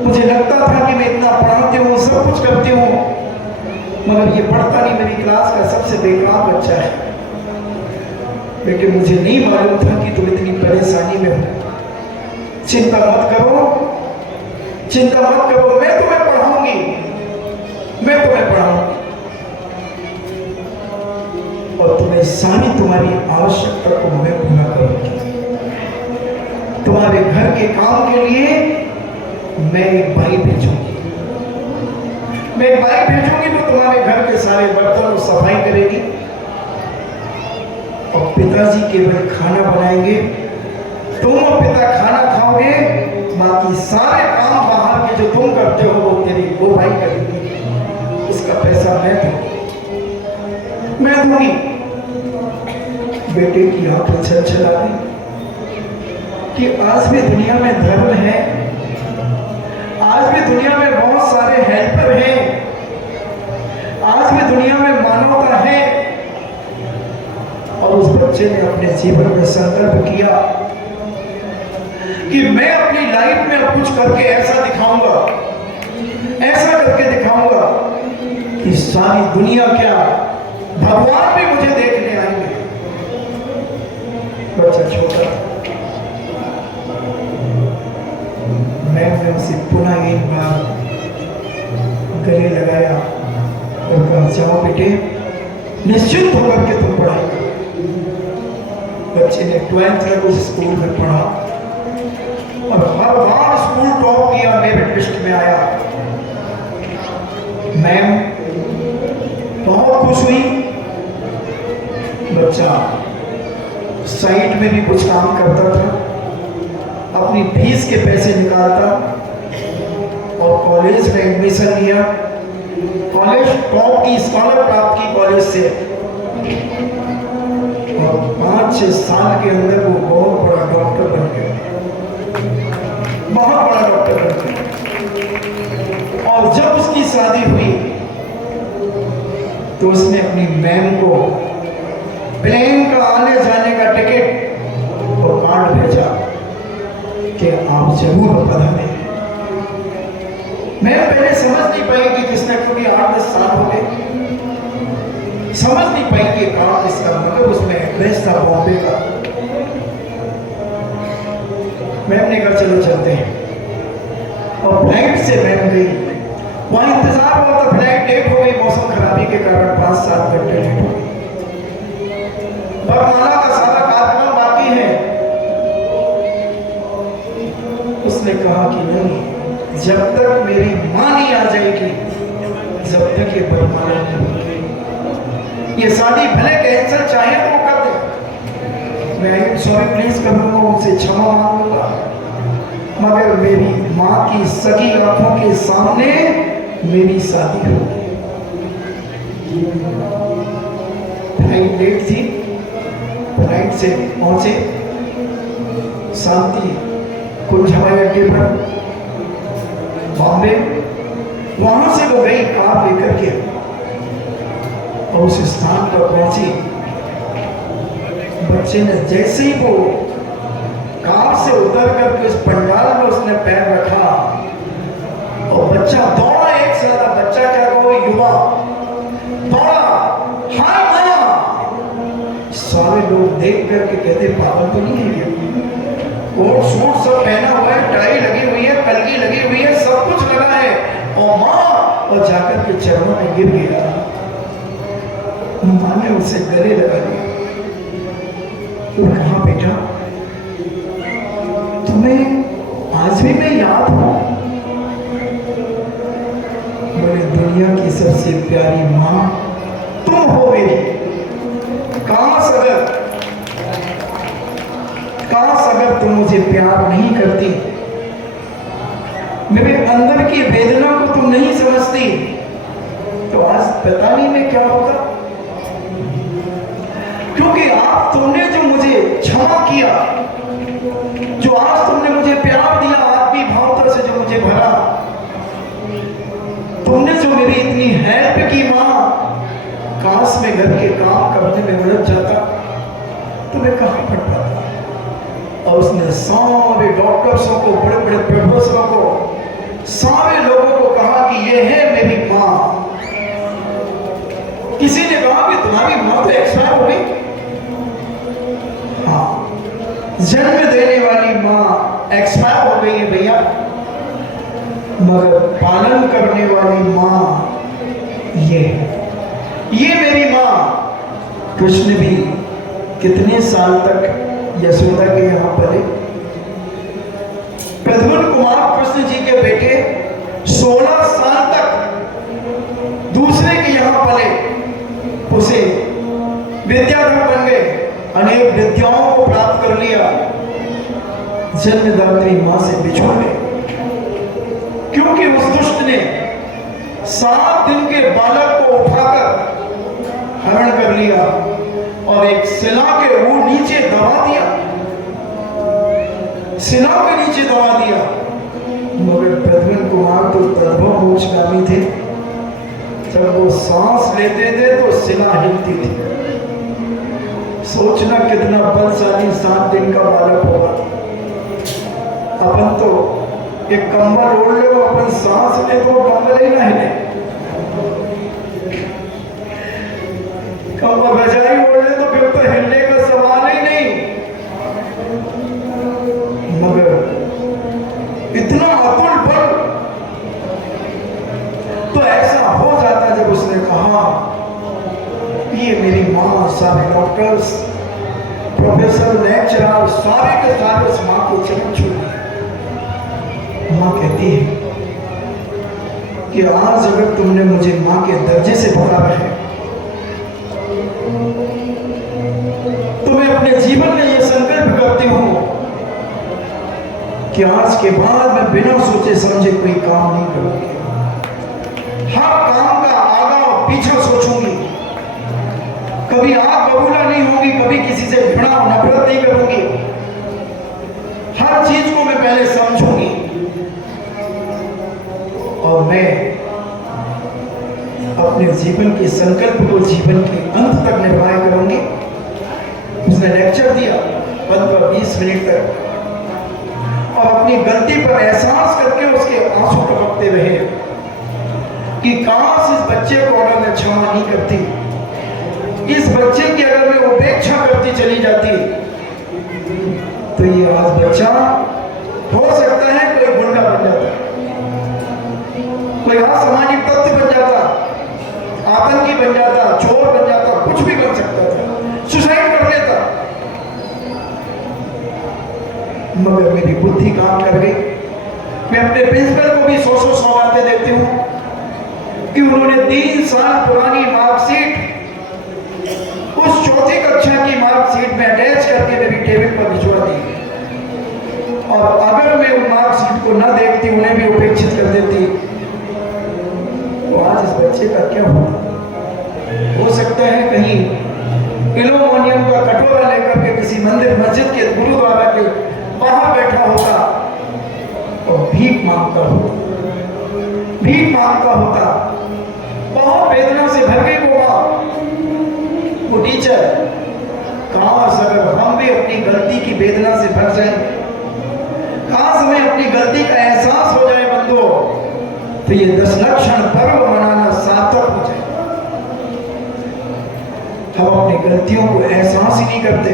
मुझे लगता था कि मैं इतना पढ़ाती हूँ, सब कुछ करती हूँ, मगर ये पढ़ता नहीं, मेरी क्लास का सबसे बेकार बच्चा है। बेटे मुझे नहीं मालूम था कि तुम इतनी परेशानी में हो, चिंता मत करो, चिंता मत करो, मैं तुम्हें पढ़ाऊंगी, मैं तुम्हें पढ़ाऊंगी और तुम्हें सारी तुम्हारी आवश्यकता को मैं पूरा करूंगी। तुम्हारे घर के काम के लिए मैं एक भाई भेजूंगी, मैं एक भाई भेजूंगी, वो तुम्हारे घर के सारे बर्तन और सफाई करेगी और पिताजी केवल खाना बनाएंगे, तुम और पिता खाना खाओगे, बाकी सारे काम बाहर के जो तुम करते हो वो तेरी वो भाई करेगी, उसका पैसा मैं दूंगी। बेटे की आंखें छलछला गई कि आज भी दुनिया में धर्म है, आज भी दुनिया में बहुत सारे हेल्पर हैं, आज भी दुनिया में मानवता है। और उस बच्चे ने अपने जीवन में संकल्प किया कि मैं अपनी लाइफ में अब कुछ करके ऐसा दिखाऊंगा, ऐसा करके दिखाऊंगा कि सारी दुनिया क्या भगवान भी मुझे देखने आएंगे। बच्चा छोटा, मैंने उसे पुनः एक बार गले लगाया और कहा जाओ बेटे निश्चिंत होकर के तुम पढ़ाई करो। बच्चे ने 12th तक उस स्कूल में पढ़ा और हर बार स्कूल टॉप किया, मेरिट लिस्ट में आया। मैम बहुत खुश हुई। बच्चा साइट में भी कुछ काम करता था, अपनी फीस के पैसे निकालता और कॉलेज में एडमिशन लिया। कॉलेज टॉप की स्कॉलर प्राप्त की कॉलेज से और 5-6 साल के अंदर वो बहुत बड़ा डॉक्टर बन गया, बहुत बड़ा डॉक्टर बन गया। और जब उसकी शादी हुई तो उसने अपनी मैम को प्लेन का आने जाने का टिकट और कार्ड भेजा कि आप जरूर बता दें। मैं पहले समझ नहीं पाई कि किसने, क्योंकि 8-10 साल हो गए, समझ नहीं पाई कि कार्ड किसका, मतलब उसमें एड्रेस था बॉम्बे का। मैम ने कहा चलो चलते हैं और फ्लाइट से मैम गई। वहां इंतजार हुआ तो फ्लाइट लेट हो गई, मौसम खराबी के कारण 5-7 घंटे लेट हो गई। वरमाला का सारा कार्यक्रम बाकी है। उसने कहा कि नहीं, जब तक मेरी मां नहीं आ जाएगी, जब तक ये वरमाला नहीं होगी। ये शादी भले कैंसिल चाहे तो वो कर दे, मैं सॉरी प्लीज कर दूंगा, उनसे क्षमा मांगूंगा, मगर मेरी मां की सगी आंखों के सामने मेरी शादी होगी। फ्लाइट लेट थी, फ्लाइट से पहुंचे शांति कुंज हवाई अड्डे पर बॉम्बे। वहां से वो गई कार लेकर के और उस स्थान पर पहुंची। बच्चे ने जैसे ही वो कार से उतर करके उस पंडाल में उसने पैर रखा और बच्चा दौड़ा, एक सारा बच्चा क्या वो युवा दौड़ा, हाय मां। सारे लोग देख करके कहते पागल तो नहीं है ये, कोट सूट सब पहना हुआ है, टाई लगी हुई है, कलगी लगी हुई है, सब कुछ लगा है, और मां, और जाकर के चरणों में गिर गया। मां ने उसे गले लगा लिया। तो कहा बेटा, तुम्हें आज भी मैं याद हूं? बोले दुनिया की सबसे प्यारी मां तुम हो मेरी। काश अगर तुम मुझे प्यार नहीं करती, मेरे अंदर की वेदना को तुम नहीं समझती, तो आज पता नहीं मैं क्या होता। क्योंकि आप तुमने जो मुझे क्षमा किया, जो आज तुमने मुझे प्यार दिया, आत्मी भावता से जो मुझे भरा, तुमने जो मेरी इतनी हेल्प की मां, काश में घर के काम करने में उलझ जाता तो मैं कहां पढ़ पाता। और उसने सारे डॉक्टर्सों को, बड़े बड़े प्रोफेसरों को, सारे लोगों को कहा कि ये है मेरी मां। किसी ने कहा कि तुम्हारी मां तो एक्सपायर हो गई। हाँ, जन्म देने वाली मां एक्सपायर हो गई है भैया, मगर पालन करने वाली मां ये मेरी मां। कृष्ण भी कितने साल तक यशोदा के यहां पले? प्रद्युम्न कुमार कृष्ण जी के बेटे 16 साल तक दूसरे के यहां पले, उसे विद्याधर बन गए, अनेक विद्याओं को प्राप्त कर लिया, जन्मदात्री मां से बिछड़ गए। क्योंकि उस दुष्ट ने 7 दिन के बालक को उठाकर हरण कर लिया और एक शिला के नीचे दबा दिया, शिला के नीचे दबा दिया। मगर प्रद्युम्न कुमार तो तद्भव मोक्षगामी थे, जब वो सांस लेते थे तो शिला हिलती थी। सोचना कितना बलशाली 7 दिन का बालक होगा। अपन तो एक कंबल ओढ़ ले, अपन सांस ले तो कंबल ही ना हिले, कंबल रजाई ओढ़ ले तो फिर तो हिलने का सवाल ही नहीं। मगर इतना अतुल बल तो ऐसा हो जाता जब उसने कहा ये मेरी मां। सारे डॉक्टर्स, प्रोफेसर, लेक्चरर सारे के सारे उस मां को चरण छू दिए। मां कहती है कि आज अगर तुमने मुझे मां के दर्जे से पुकारा है तो मैं अपने जीवन में यह संकल्प करती हूं कि आज के बाद मैं बिना सोचे समझे कोई काम नहीं करूंगी। हर काम का आगा और पीछा सोचूंगी, कभी आप बबूला नहीं होगी, कभी किसी से घृणा और नफरत नहीं करूंगी। हर चीज को मैं पहले समझूंगी और मैं अपने जीवन के संकल्प को जीवन के अंत तक निर्वाह करूंगी। उसने लेक्चर दिया 15-20 मिनट तक और अपनी गलती पर एहसास करके उसके आंसू टपकते रहे कि काश इस बच्चे को अगर मैं क्षमा नहीं करती, इस बच्चे की अगर मैं उपेक्षा करती चली जाती, तो ये आज बच्चा हो सकता है कोई गुंडा बन जाता, कोई असामाजिक तत्व बन जाता, आतंकी बन जाता, चोर बन जाता, कुछ भी बन सकता था, सुसाइड कर लेता। मगर मेरी बुद्धि काम कर गई। मैं अपने प्रिंसिपल को भी 100 बातें देती हूँ कि उन्होंने 3 साल पुरानी मार्कशीट उस चौथी कक्षा की मार्कशीट में अटैच करके मेरी टेबल पर भिजवा दी, और अगर मैं उन मार्कशीट को न देखती, उन्हें भी उपेक्षित कर देती, तो आज इस बच्चे का क्या होता? हो सकता है कहीं एल्युमिनियम का कटोरा लेकर के किसी मंदिर मस्जिद के गुरुद्वारा के बाहर बैठा होता और भीख मांगता होता। बहुत वेदना से भर गई वो टीचर। काश अगर हम भी अपनी गलती की वेदना से भर जाए, काश हमें अपनी गलती का एहसास हो जाए बंधुओं, तो ये 10 लक्षण पर्व मनाना सार्थक हो जाए। हम अपनी गलतियों को एहसास ही नहीं करते।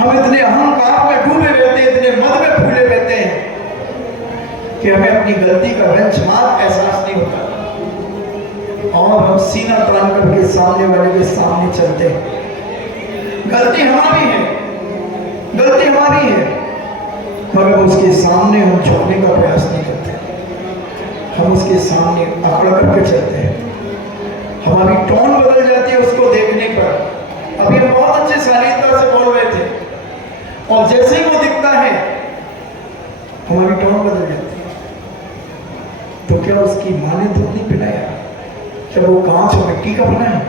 हम इतने अहंकार में डूबे रहते हैं, इतने मद में फूले रहते हैं कि हमें अपनी गलती का रंजमात एहसास नहीं होता, और हम सीना तान करके सामने वाले के सामने चलते हैं। गलती हमारी है, मगर उसके सामने हम झुकने का प्रयास नहीं करते। हम उसके सामने अकड़ करके चलते हैं। हमारी टोन बदल जाती है उसको देखने पर। अभी हम बहुत अच्छे शालीनता से बोल रहे थे, और जैसे ही वो दिखता है हमारी टोन बदल जाती है। तो क्या उसकी माँ ने दूध नहीं पिलाया? क्या वो कांच और मिट्टी का बना है?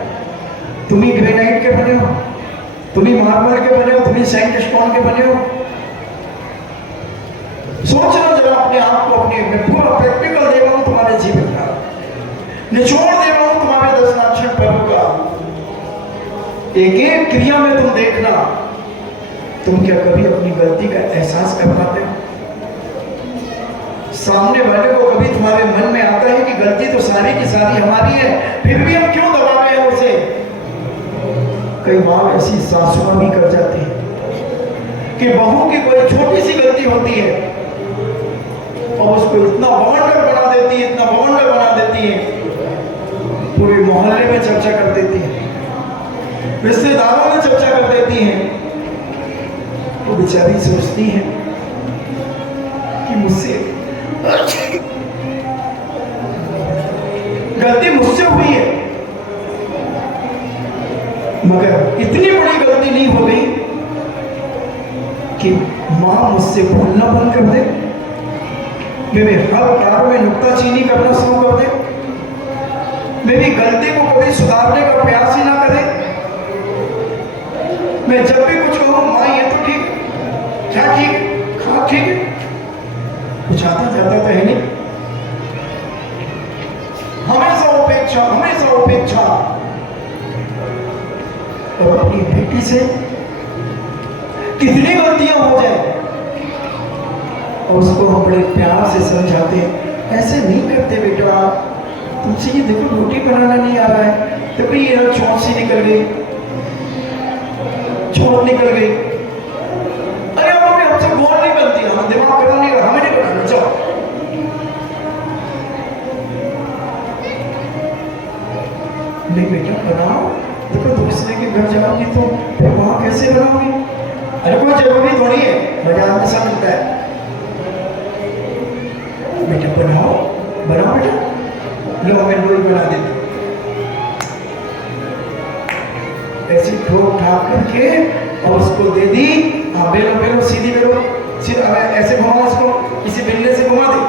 तुम ही ग्रेनाइट के बने हो, तुम ही मार्बल के बने हो, तुम ही सैंडस्टोन के बने हो। सोचना जरा अपने आप को। अपने मैं पूरा प्रैक्टिकल दे रहा हूं तुम्हारे जीवन का, निचोड़ दे रहा हूं तुम्हारे 10 लक्षण पर्व का। एक एक क्रिया में तुम देखना, तुम क्या कभी अपनी गलती का एहसास कर पाते हो? सामने वाले को कभी तुम्हारे मन में आता है कि गलती तो सारी की सारी हमारी है, फिर भी हम क्यों दबा रहे हैं उसे? कई बार ऐसी सासुआं भी कर जाती है कि बहू की कोई छोटी सी गलती होती है और उसको इतना बवंडर बना देती है, पूरे मोहल्ले में चर्चा कर देती है, रिश्तेदारों में चर्चा कर देती है। वो बेचारी सोचती है कि मुझसे गलती मुझसे हुई है, मगर इतनी बड़ी गलती नहीं हो गई कि मां मुझसे बोलना बंद कर दे, मेरे हर कार्य में नुक्ताचीनी करना शुरू कर दे, मेरी गलती को कभी सुधारने का प्रयास ही ना करे। मैं जब भी कुछ कहूं, मां ये तो ठीक, क्या ठीक, हाँ ठीक है, कुछ आता जाता तो है नहीं। हमेशा उपेक्षा। और अपनी बेटी से कितनी गलतियां हो जाए और उसको हम बड़े प्यार से समझाते हैं, ऐसे नहीं करते बेटा, तुमसे ये देखो रोटी बनाना नहीं आ रहा है, देखो ये चोट सी निकल गई, अरे मम्मी हमसे गोल नहीं बनती, हम दिमाग खराब नहीं, हमें नहीं बनाना, जाओ। नहीं बेटा बनाओ, देखो दूसरे के घर जाओगी तो फिर वहां कैसे बनाओगी? अरे कोई जरूरी थोड़ी है, मजा हमेशा मिलता है। बेटा बनाओ बेटा, लो मैं वही बना देती, ऐसी ठोक ठाक करके और उसको दे दी। हाँ बेलो सीधी बेलो, सीधा ऐसे घुमा उसको, किसी बिल्ले से घुमा दे,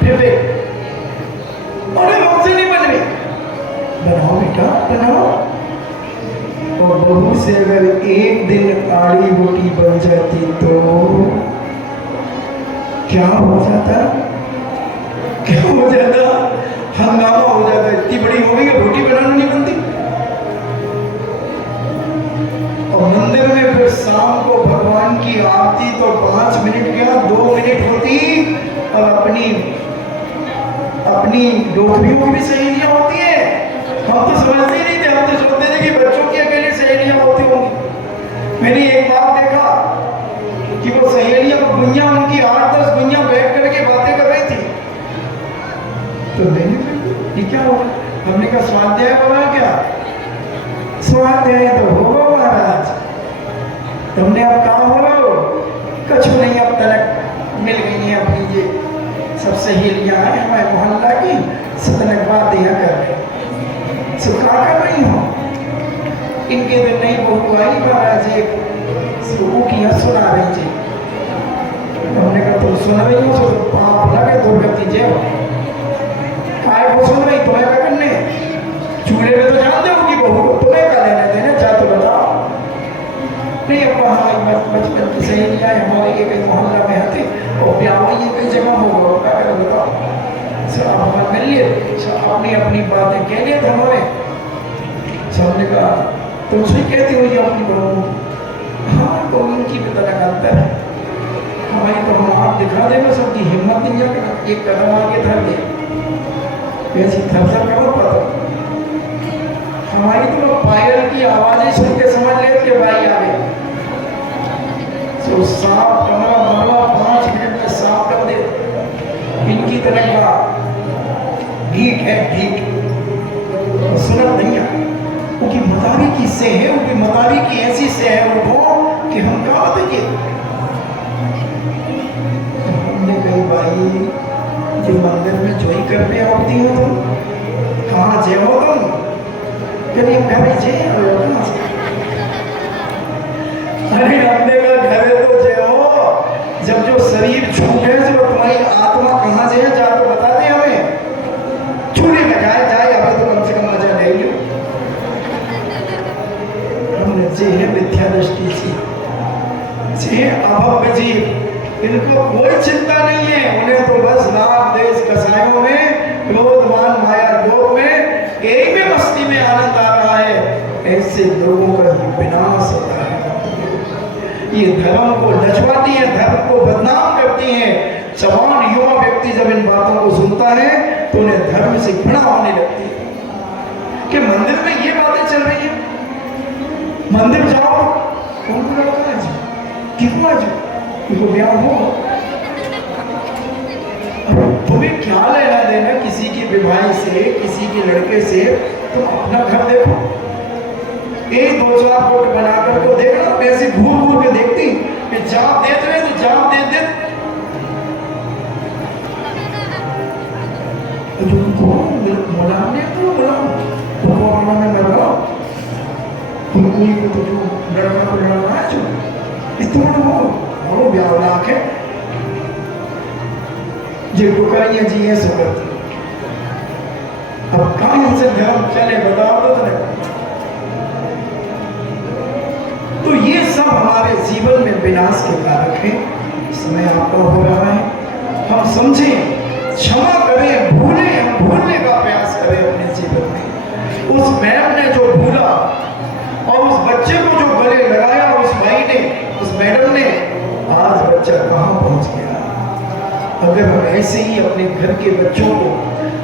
फिर देख, अरे हमसे नहीं बन रही, बनाओ बेटा बनाओ। और बहू से अगर एक दिन आड़ी रोटी बन जाती तो क्या हो जाता? हंगामा हो जाता। इतनी बड़ी हो गई कि रोटी बनाना नहीं बनती। और मंदिर में फिर शाम को भगवान की आरती तो 5 मिनट क्या 2 मिनट होती, और अपनी डोकरियों की भी सहेलियां होती है। हम तो समझते ही नहीं थे, हम तो सोचते थे कि बच्चों की अकेली सहेलियां होती होंगी। मैंने एक बार देखा कि वो सहेलियां गुइयां, उनकी 8-10 गुइयां बैठ करके बातें कर रही थी। तो मैंने ये क्या होगा? हमने कहा स्वाध्याय होगा क्या? स्वाध्याय तो होगा महाराज, तुमने अब कहा होगा कछु नहीं सब सहेलियां हैं हमारे मोहल्ला की, सतनक बातें कर रहे, सब क्या कर रही हो? इनके दिन नई बहू आई महाराज, एक किया सुना रही थी। हमने कहा तुम सुन रही हो तो पाप लगे दुर्गति जे काय को सुन रही, तुम्हें क्या करने? चूल्हे में तो जानते हो कि बहू को तुम्हें क्या लेने देने, जा तो बताओ। नहीं अब हमारी बचपन की सहेली आए हमारे ये कई मोहल्ला में आते और ब्याह ये कई जगह होगा, क्या कर बताओ। सब हमारे मिल लिए, सब अपनी अपनी बातें कह लिए थे हमारे। सबने कहा तुमसे कहती हो ये अपनी बहू? हाँ तो उनकी भी तरह अंतर है, हमारी तो हम आप दिखा दे, बस सबकी हिम्मत नहीं है एक कदम आगे धर दे, वैसी थर करो पता। हमारी तो पायल की आवाजें सुन के समझ ले कि भाई आ गए। तो सांप कमरा मरवा 5 मिनट में सांप कर दे, इनकी तरह का भीख है, भीख सुनत नहीं है। उनकी मतारी की से है, उनकी मतारी की ऐसी से है वो कि हम क्या बताइए। हमने कही भाई जो मंदिर में जोई करने आती हो तुम, कहाँ जे हो तुम? कभी घर जे अरे हमने का घरे तो जे हो, जब जो शरीर छूटे तो तुम्हारी आत्मा कहाँ जे है, जाकर बता दे हमें। चूल्हे में जाए अब तो कम से कम मजा ले लो। हमने जे है मिथ्या दृष्टि से, जे अभव्य जीव, इनको कोई चिंता नहीं है, उन्हें तो बस नाम देश कसायों में क्रोधमान माया लोक में एक में मस्ती में आनंद आ रहा है। ऐसे लोगों का विनाश होता है। ये धर्म को लचवाती है, धर्म को बदनाम करती है। जवान युवा व्यक्ति जब इन बातों को सुनता है तो उन्हें धर्म से घृणा होने लगती है कि मंदिर में ये बातें चल रही है, मंदिर जाओ उनको कितना जो ब्याह हो, तुम्हें क्या लेना देना किसी की विवाह से, किसी के लड़के से? तुम अपना घर देखो, एक 2-4 फुट बनाकर को देखना, ऐसे घूर घूर के देखती कि जाप देते रहे तो जाप दे में मर रहा तो जो लड़का को लड़ना है जो इतना हो ब्याह लाख है जो टुकड़ियां जी है सो करती। अब कहां से धर्म चले बताओ तो ये सब हमारे जीवन में विनाश के कारक है। समय आपका हो रहा है, हम समझें, क्षमा करें, भूलें, हम भूलने का प्रयास करें अपने जीवन में। उस मैम ने जो भूला और उस बच्चे को जो गले लगाया, उस भाई ने, उस मैडम ने, आज बच्चा कहां पहुंच गया। अगर हम ऐसे ही अपने घर के बच्चों को,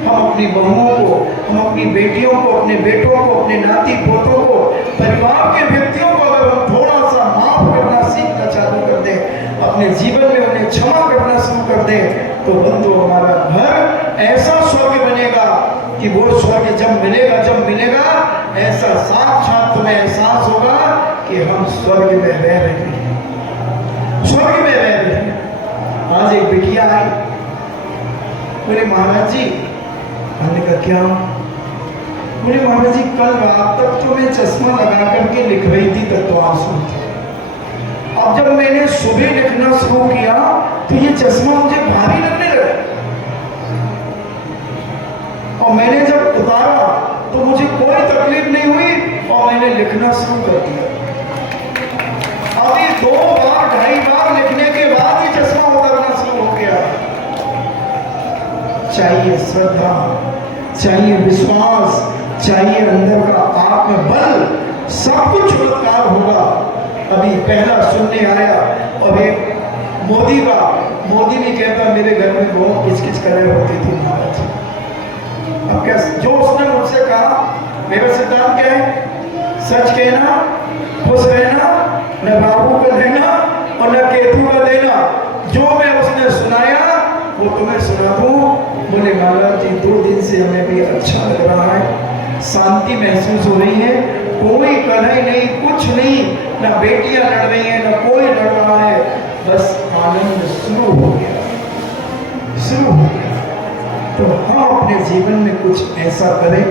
हम अपनी बहुओं को, हम अपनी बेटियों को, अपने बेटों को, अपने नाती पोतों को, परिवार के व्यक्तियों को अगर हम थोड़ा सा माफ करना सीखना चालू कर दें, अपने जीवन में उन्हें क्षमा करना शुरू कर दें, तो बंधु हमारा घर ऐसा स्वर्ग बनेगा कि वो स्वर्ग जब मिलेगा ऐसा साक्षात तुम्हें एहसास होगा कि हम स्वर्ग में रह रहे हैं, स्वर्ग में रह रहे हैं। आज एक बिटिया आई, बोले महाराज जी, हमने कहा क्या? बोले महाराज जी कल रात तक तो मैं चश्मा लगा करके लिख रही थी तत्वांशों, अब जब मैंने सुबह लिखना शुरू किया तो ये चश्मा मुझे भारी लगने लगा, और मैंने जब उतारा तो मुझे कोई तकलीफ नहीं हुई और मैंने लिखना शुरू कर दिया। अभी 2 बार 2.5 बार लिखने के बाद ही चश्मा उतरना शुरू हो गया। चाहिए श्रद्धा, चाहिए विश्वास, चाहिए अंदर का आत्मबल, सब कुछ चमत्कार होगा। अभी पहला सुनने आया और एक मोदी भी कहता मेरे घर में बहुत किचकिच करे होती थी महाराज। अब क्या जो उसने मुझसे कहा, मेरा सिद्धांत क्या है? सच कहना, खुश रहना, न बाबू को देना और न केतु को देना। जो मैं उसने सुनाया वो तुम्हें सुना दूं। बोले महाराज जी 2 दिन से हमें भी अच्छा लग रहा है, शांति महसूस हो रही है, कोई कलह नहीं, कुछ नहीं, न बेटियां लड़ रही हैं, न कोई लड़ रहा है, बस आनंद शुरू हो गया। शुरू हो गया। तो हम अपने जीवन में कुछ ऐसा करें,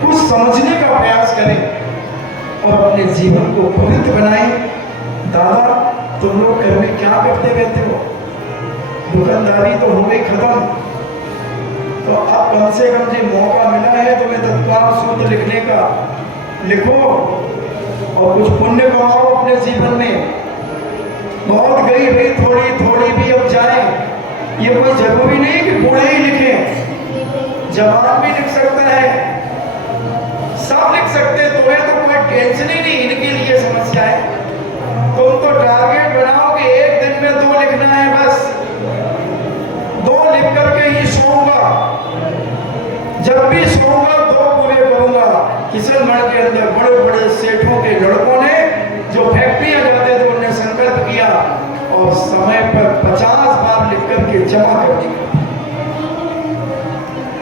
कुछ समझने का प्रयास करें और अपने जीवन को पवित्र बनाएं। दादा, तुम लोग घर में क्या करते रहते हो? दुकानदारी तो हो गई खत्म, तो अब कम से कम जो मौका मिला है तुम्हें तत्काल सूत्र लिखने का, लिखो और कुछ पुण्य कमाओ अपने जीवन में। बहुत गई भाई, थोड़ी थोड़ी भी अब जाए। ये कोई जरूरी नहीं कि बूढ़े ही लिखें, जवान भी लिख सकता है, सब लिख सकते हैं। तुम्हें तो कोई टेंशन ही नहीं इनके लिए समस्या है। तुम तो टारगेट बनाओ कि एक दिन में 2 लिखना है, बस 2 लिख करके ही सोऊंगा, जब भी सोऊंगा 2 पूरे करूंगा। किशनगढ़ के अंदर बड़े बड़े सेठों के लड़कों ने जो फैक्ट्रियां जाते थे उन्होंने संकल्प किया और समय पर 50 बार लिख करके जमा कर दिया।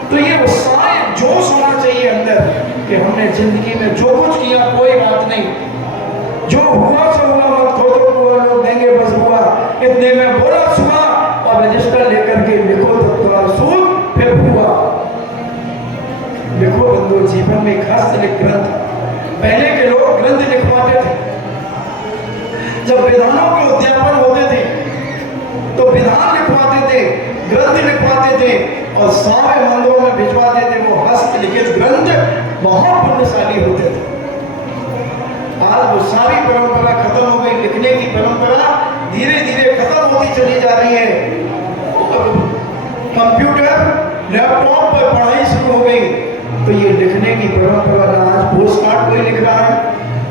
तो ये उत्साह, जोश होना चाहिए अंदर कि हमने जिंदगी में जो कुछ किया कोई बात नहीं, जो हुआ सो हुआ, मत खोदो हुआ, लोग देंगे बस हुआ, इतने में बोला सुना और रजिस्टर लेकर के लिखो तो थोड़ा सूद फिर हुआ। लिखो बंधु, जीवन में एक हस्तलिख ग्रंथ। पहले के लोग ग्रंथ लिखवाते थे, जब विधानों के उद्यापन होते थे तो विधान लिखवाते थे, ग्रंथ लिखवाते थे और सारे मंदिरों में भिजवाते थे। वो हस्तलिखित ग्रंथ बहुत पुण्यशाली होते थे। आज वो सारी परंपरा खत्म हो गई, लिखने की परंपरा धीरे धीरे खत्म होती चली जा रही है। कंप्यूटर, लैपटॉप पर पढ़ाई शुरू हो गई, तो ये लिखने की परंपरा ना आज पोस्ट कार्ड कोई लिख रहा है,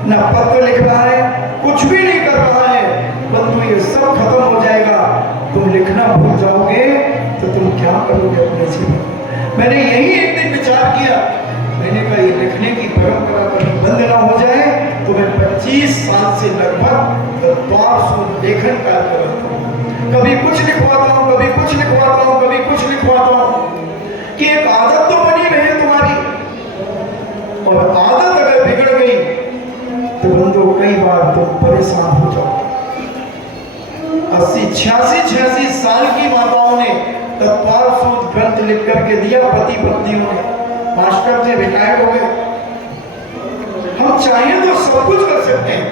ना पत्र लिख रहा है, कुछ भी नहीं कर रहा है। परंतु ये सब खत्म हो जाएगा। तुम लिखना भूल जाओगे तो तुम क्या करोगे अपने जीवन में? मैंने यही एक दिन विचार किया, मैंने कहा ये लिखने की परंपरा कभी बंद ना हो जाए। तो मैं 25 साल से लगभग लेखन कार्य करता हूँ। कभी कुछ लिखवाता हूँ, कभी कुछ लिखवाता हूँ, कभी कुछ लिखवाता हूँ कि एक आदत तो बनी रहे तुम्हारी। और आदत अगर बिगड़ गई तो बंधु कई बार तुम परेशान हो जाओ। 80, 86 साल की माताओं ने तत्पाल सूत्र ग्रंथ लिख करके दिया पति पत्नियों ने। मास्टर से रिटायर्ड हो गए। हम चाहें तो सब कुछ कर सकते हैं,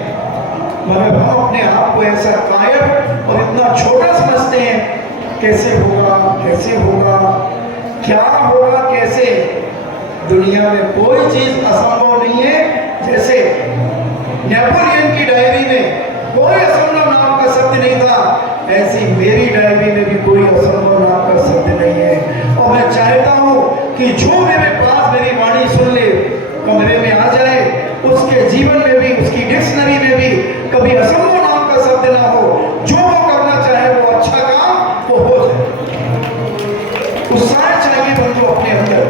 मगर हम अपने आप को ऐसा कायर और इतना छोटा समझते हैं। कैसे होगा, कैसे होगा, क्या होगा, कैसे? दुनिया में कोई चीज असंभव नहीं है। जैसे नेपोलियन की डायरी में कोई असंभव नाम का शब्द नहीं था, ऐसी मेरी डायरी में भी कोई असंभव नाम का शब्द नहीं है। और मैं चाहता हूं कि जो मेरे पास मेरी वाणी सुन ले, कमरे में आ जाए, उसके जीवन में भी, उसकी डिक्शनरी में भी कभी असंभव नाम का शब्द ना हो। जो वो करना चाहे वो अच्छा काम वो हो जाए। उत्साह चाहिए बंधु अपने अंदर,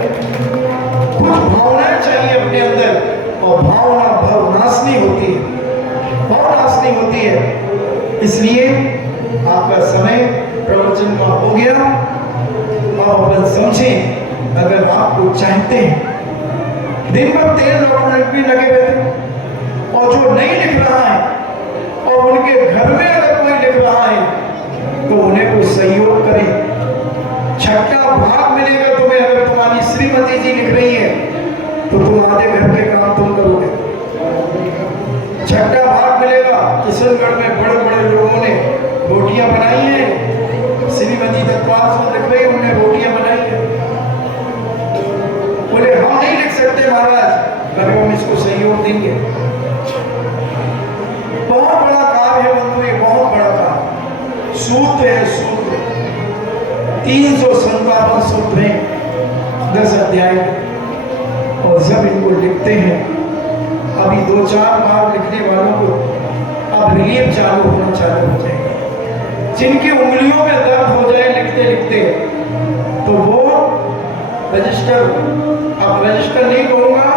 कुछ भावनाएं चाहिए अपने अंदर। और भावना भावनाशनी होती है, भावनाशनी होती है। इसलिए आपका समय प्रवचन का हो गया। और अपन समझें, अगर आपको चाहते हैं, दिन भर 13 डॉक्यूमेंट भी लगे हुए थे और जो नहीं लिख रहा है और उनके घर में अगर कोई लिख रहा है तो उन्हें कुछ सहयोग करें। छठा भाग मिलेगा तुम्हें। अगर तुम्हारी श्रीमती जी लिख रही है तो तुम आधे घर के काम तुम करोगे। छठा भाग मिलेगा। किशनगढ़ में बड़े बड़े लोगों ने रोटियां बनाई हैं। श्रीमती तत्पाल सूत्र लिख रही है, उन्होंने रोटियां बनाई है। बोले हम नहीं लिख सकते महाराज, मगर हम इसको सहयोग देंगे। बहुत बड़ा काम है बंधु, ये बहुत बड़ा काम। सूत्र है, सूत्र 357 सूत्र हैं 10 अध्याय। और जब इनको लिखते हैं, अभी 2-4 बार लिखने वालों को अब रिलीफ चालू होना चालू हो जाएगा। जिनकी उंगलियों में दर्द हो जाए लिखते लिखते, तो वो रजिस्टर, अब रजिस्टर नहीं कहूंगा,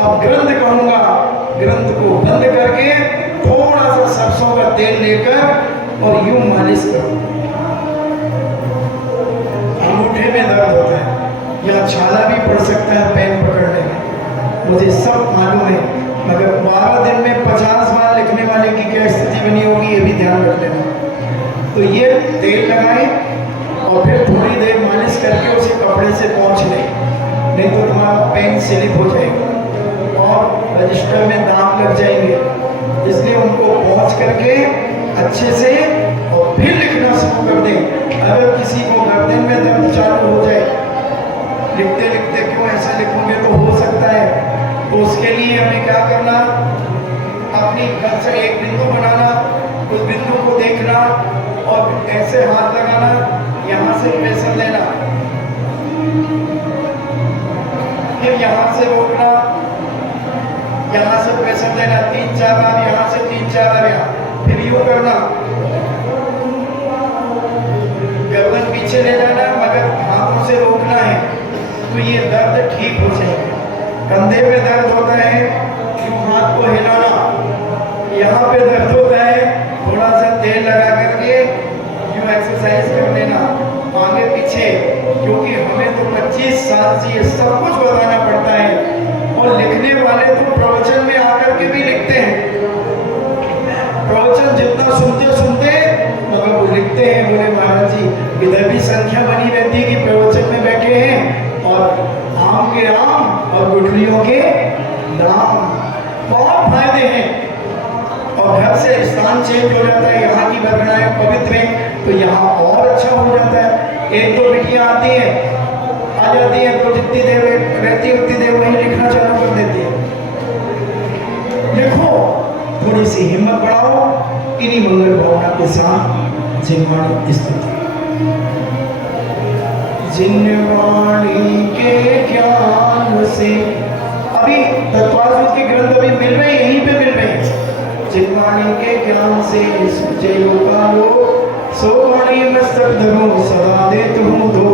अब ग्रंथ कहूंगा। ग्रंथ को बंद करके थोड़ा सा सरसों का तेल लेकर और यूं मालिश करो। अंगूठे में दर्द होता है या छाला भी पड़ सकता है पेन पकड़ने में, मुझे सब मालूम है। मगर 12 दिन में 50 बार लिखने वाले की क्या स्थिति बनी होगी, ये भी ध्यान रख लेना। तो ये तेल लगाएं और फिर थोड़ी देर मालिश करके उसे कपड़े से पोंछ लें, नहीं तो तुम्हारा पेन स्लिप हो जाएगा और रजिस्टर में दाम लग जाएंगे। इसलिए उनको पोंछ करके अच्छे से और फिर लिखना शुरू कर दें। अगर किसी को गर्दन में दर्द चालू हो जाए, लिखते लिखते क्यों ऐसा लिखोगे तो हो सकता है, तो उसके लिए हमें क्या करना, अपनी घर से एक बिंदु बनाना, उस बिंदु को देखना और ऐसे हाथ लगाना, यहाँ से प्रेशर लेना, फिर यहाँ से रोकना, यहाँ से प्रेशर लेना 3-4 बार, यहाँ से 3-4 बार यहाँ, फिर यूं करना, गर्दन पीछे ले जाना, मगर हाथों से रोकना है तो ये दर्द ठीक हो जाएगा। कंधे पे दर्द होता है, यूं हाथ को हिलाना, यहाँ पे दर्द होता है, थोड़ा सा तेल लगा करके यूं एक्सरसाइज कर लेना आगे पीछे, क्योंकि हमें तो 25 साल से ये सब कुछ बताना पड़ता है। और लिखने वाले तो प्रवचन में आकर के भी लिखते हैं, प्रवचन जितना सुनते सुनते मगर वो लिखते हैं। बोले महाराज जी इधर भी संख्या बनी रहती है कि प्रवचन में बैठे हैं और आम के आम और गुठलियों के दाम, बहुत फायदे हैं। और घर से स्थान चेंज हो जाता है, यहाँ की बरगड़ाएं पवित्र हैं तो यहाँ और अच्छा हो जाता है। एक दो बिटियाँ आती हैं, आ जाती हैं तो जितनी देर रहती है उतनी देर वहीं लिखना चालू कर देती है। लिखो, थोड़ी सी हिम्मत बढ़ाओ, इन्हीं मंगल भावना के साथ जिनवाणी स्तुति। जिनवाणी के ज्ञान से, अभी तत्वासुद के ग्रंथ अभी मिल रहे हैं, यहीं पे मिल रहे हैं। जिनवाणी के ज्ञान से सुचयो कालो, सो वाणी मस्तक धरो सदा देत हूँ दो।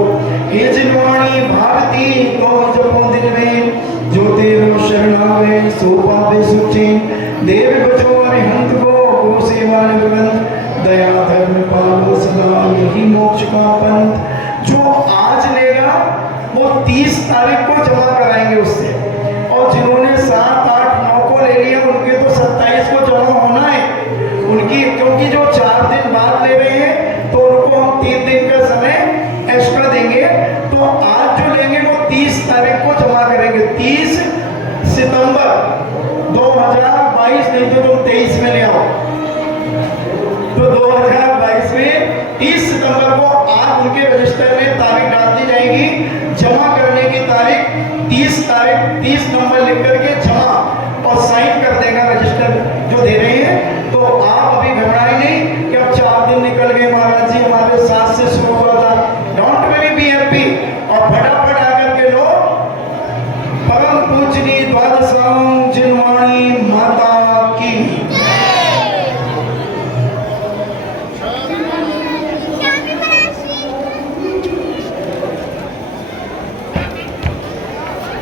ये जिनवाणी भारती तो जपो दिल में, जो तेरो शरणावे सो पावे सुचैन। देव बचो अरिहंत को गो सेवा निरंत, दया धर्म पालो सदा यही मोक्ष का पंथ। जो आज लेगा वो 30 तारीख को जमा कराएंगे उससे, और जिन्होंने 7, 8, 9 को ले लिया उनके तो 27 को जमा होना है उनकी, क्योंकि जो 4 दिन बाद ले रहे हैं तो उनको हम 3 दिन का समय एक्स्ट्रा देंगे। तो आज जो लेंगे वो 30 तारीख को जमा करेंगे, 30 सितंबर 2022, नहीं तो तुम 23 में ले आओ। तो 2022 में 30 सितंबर को आज उनके रजिस्टर में तारीख डाल दी जाएगी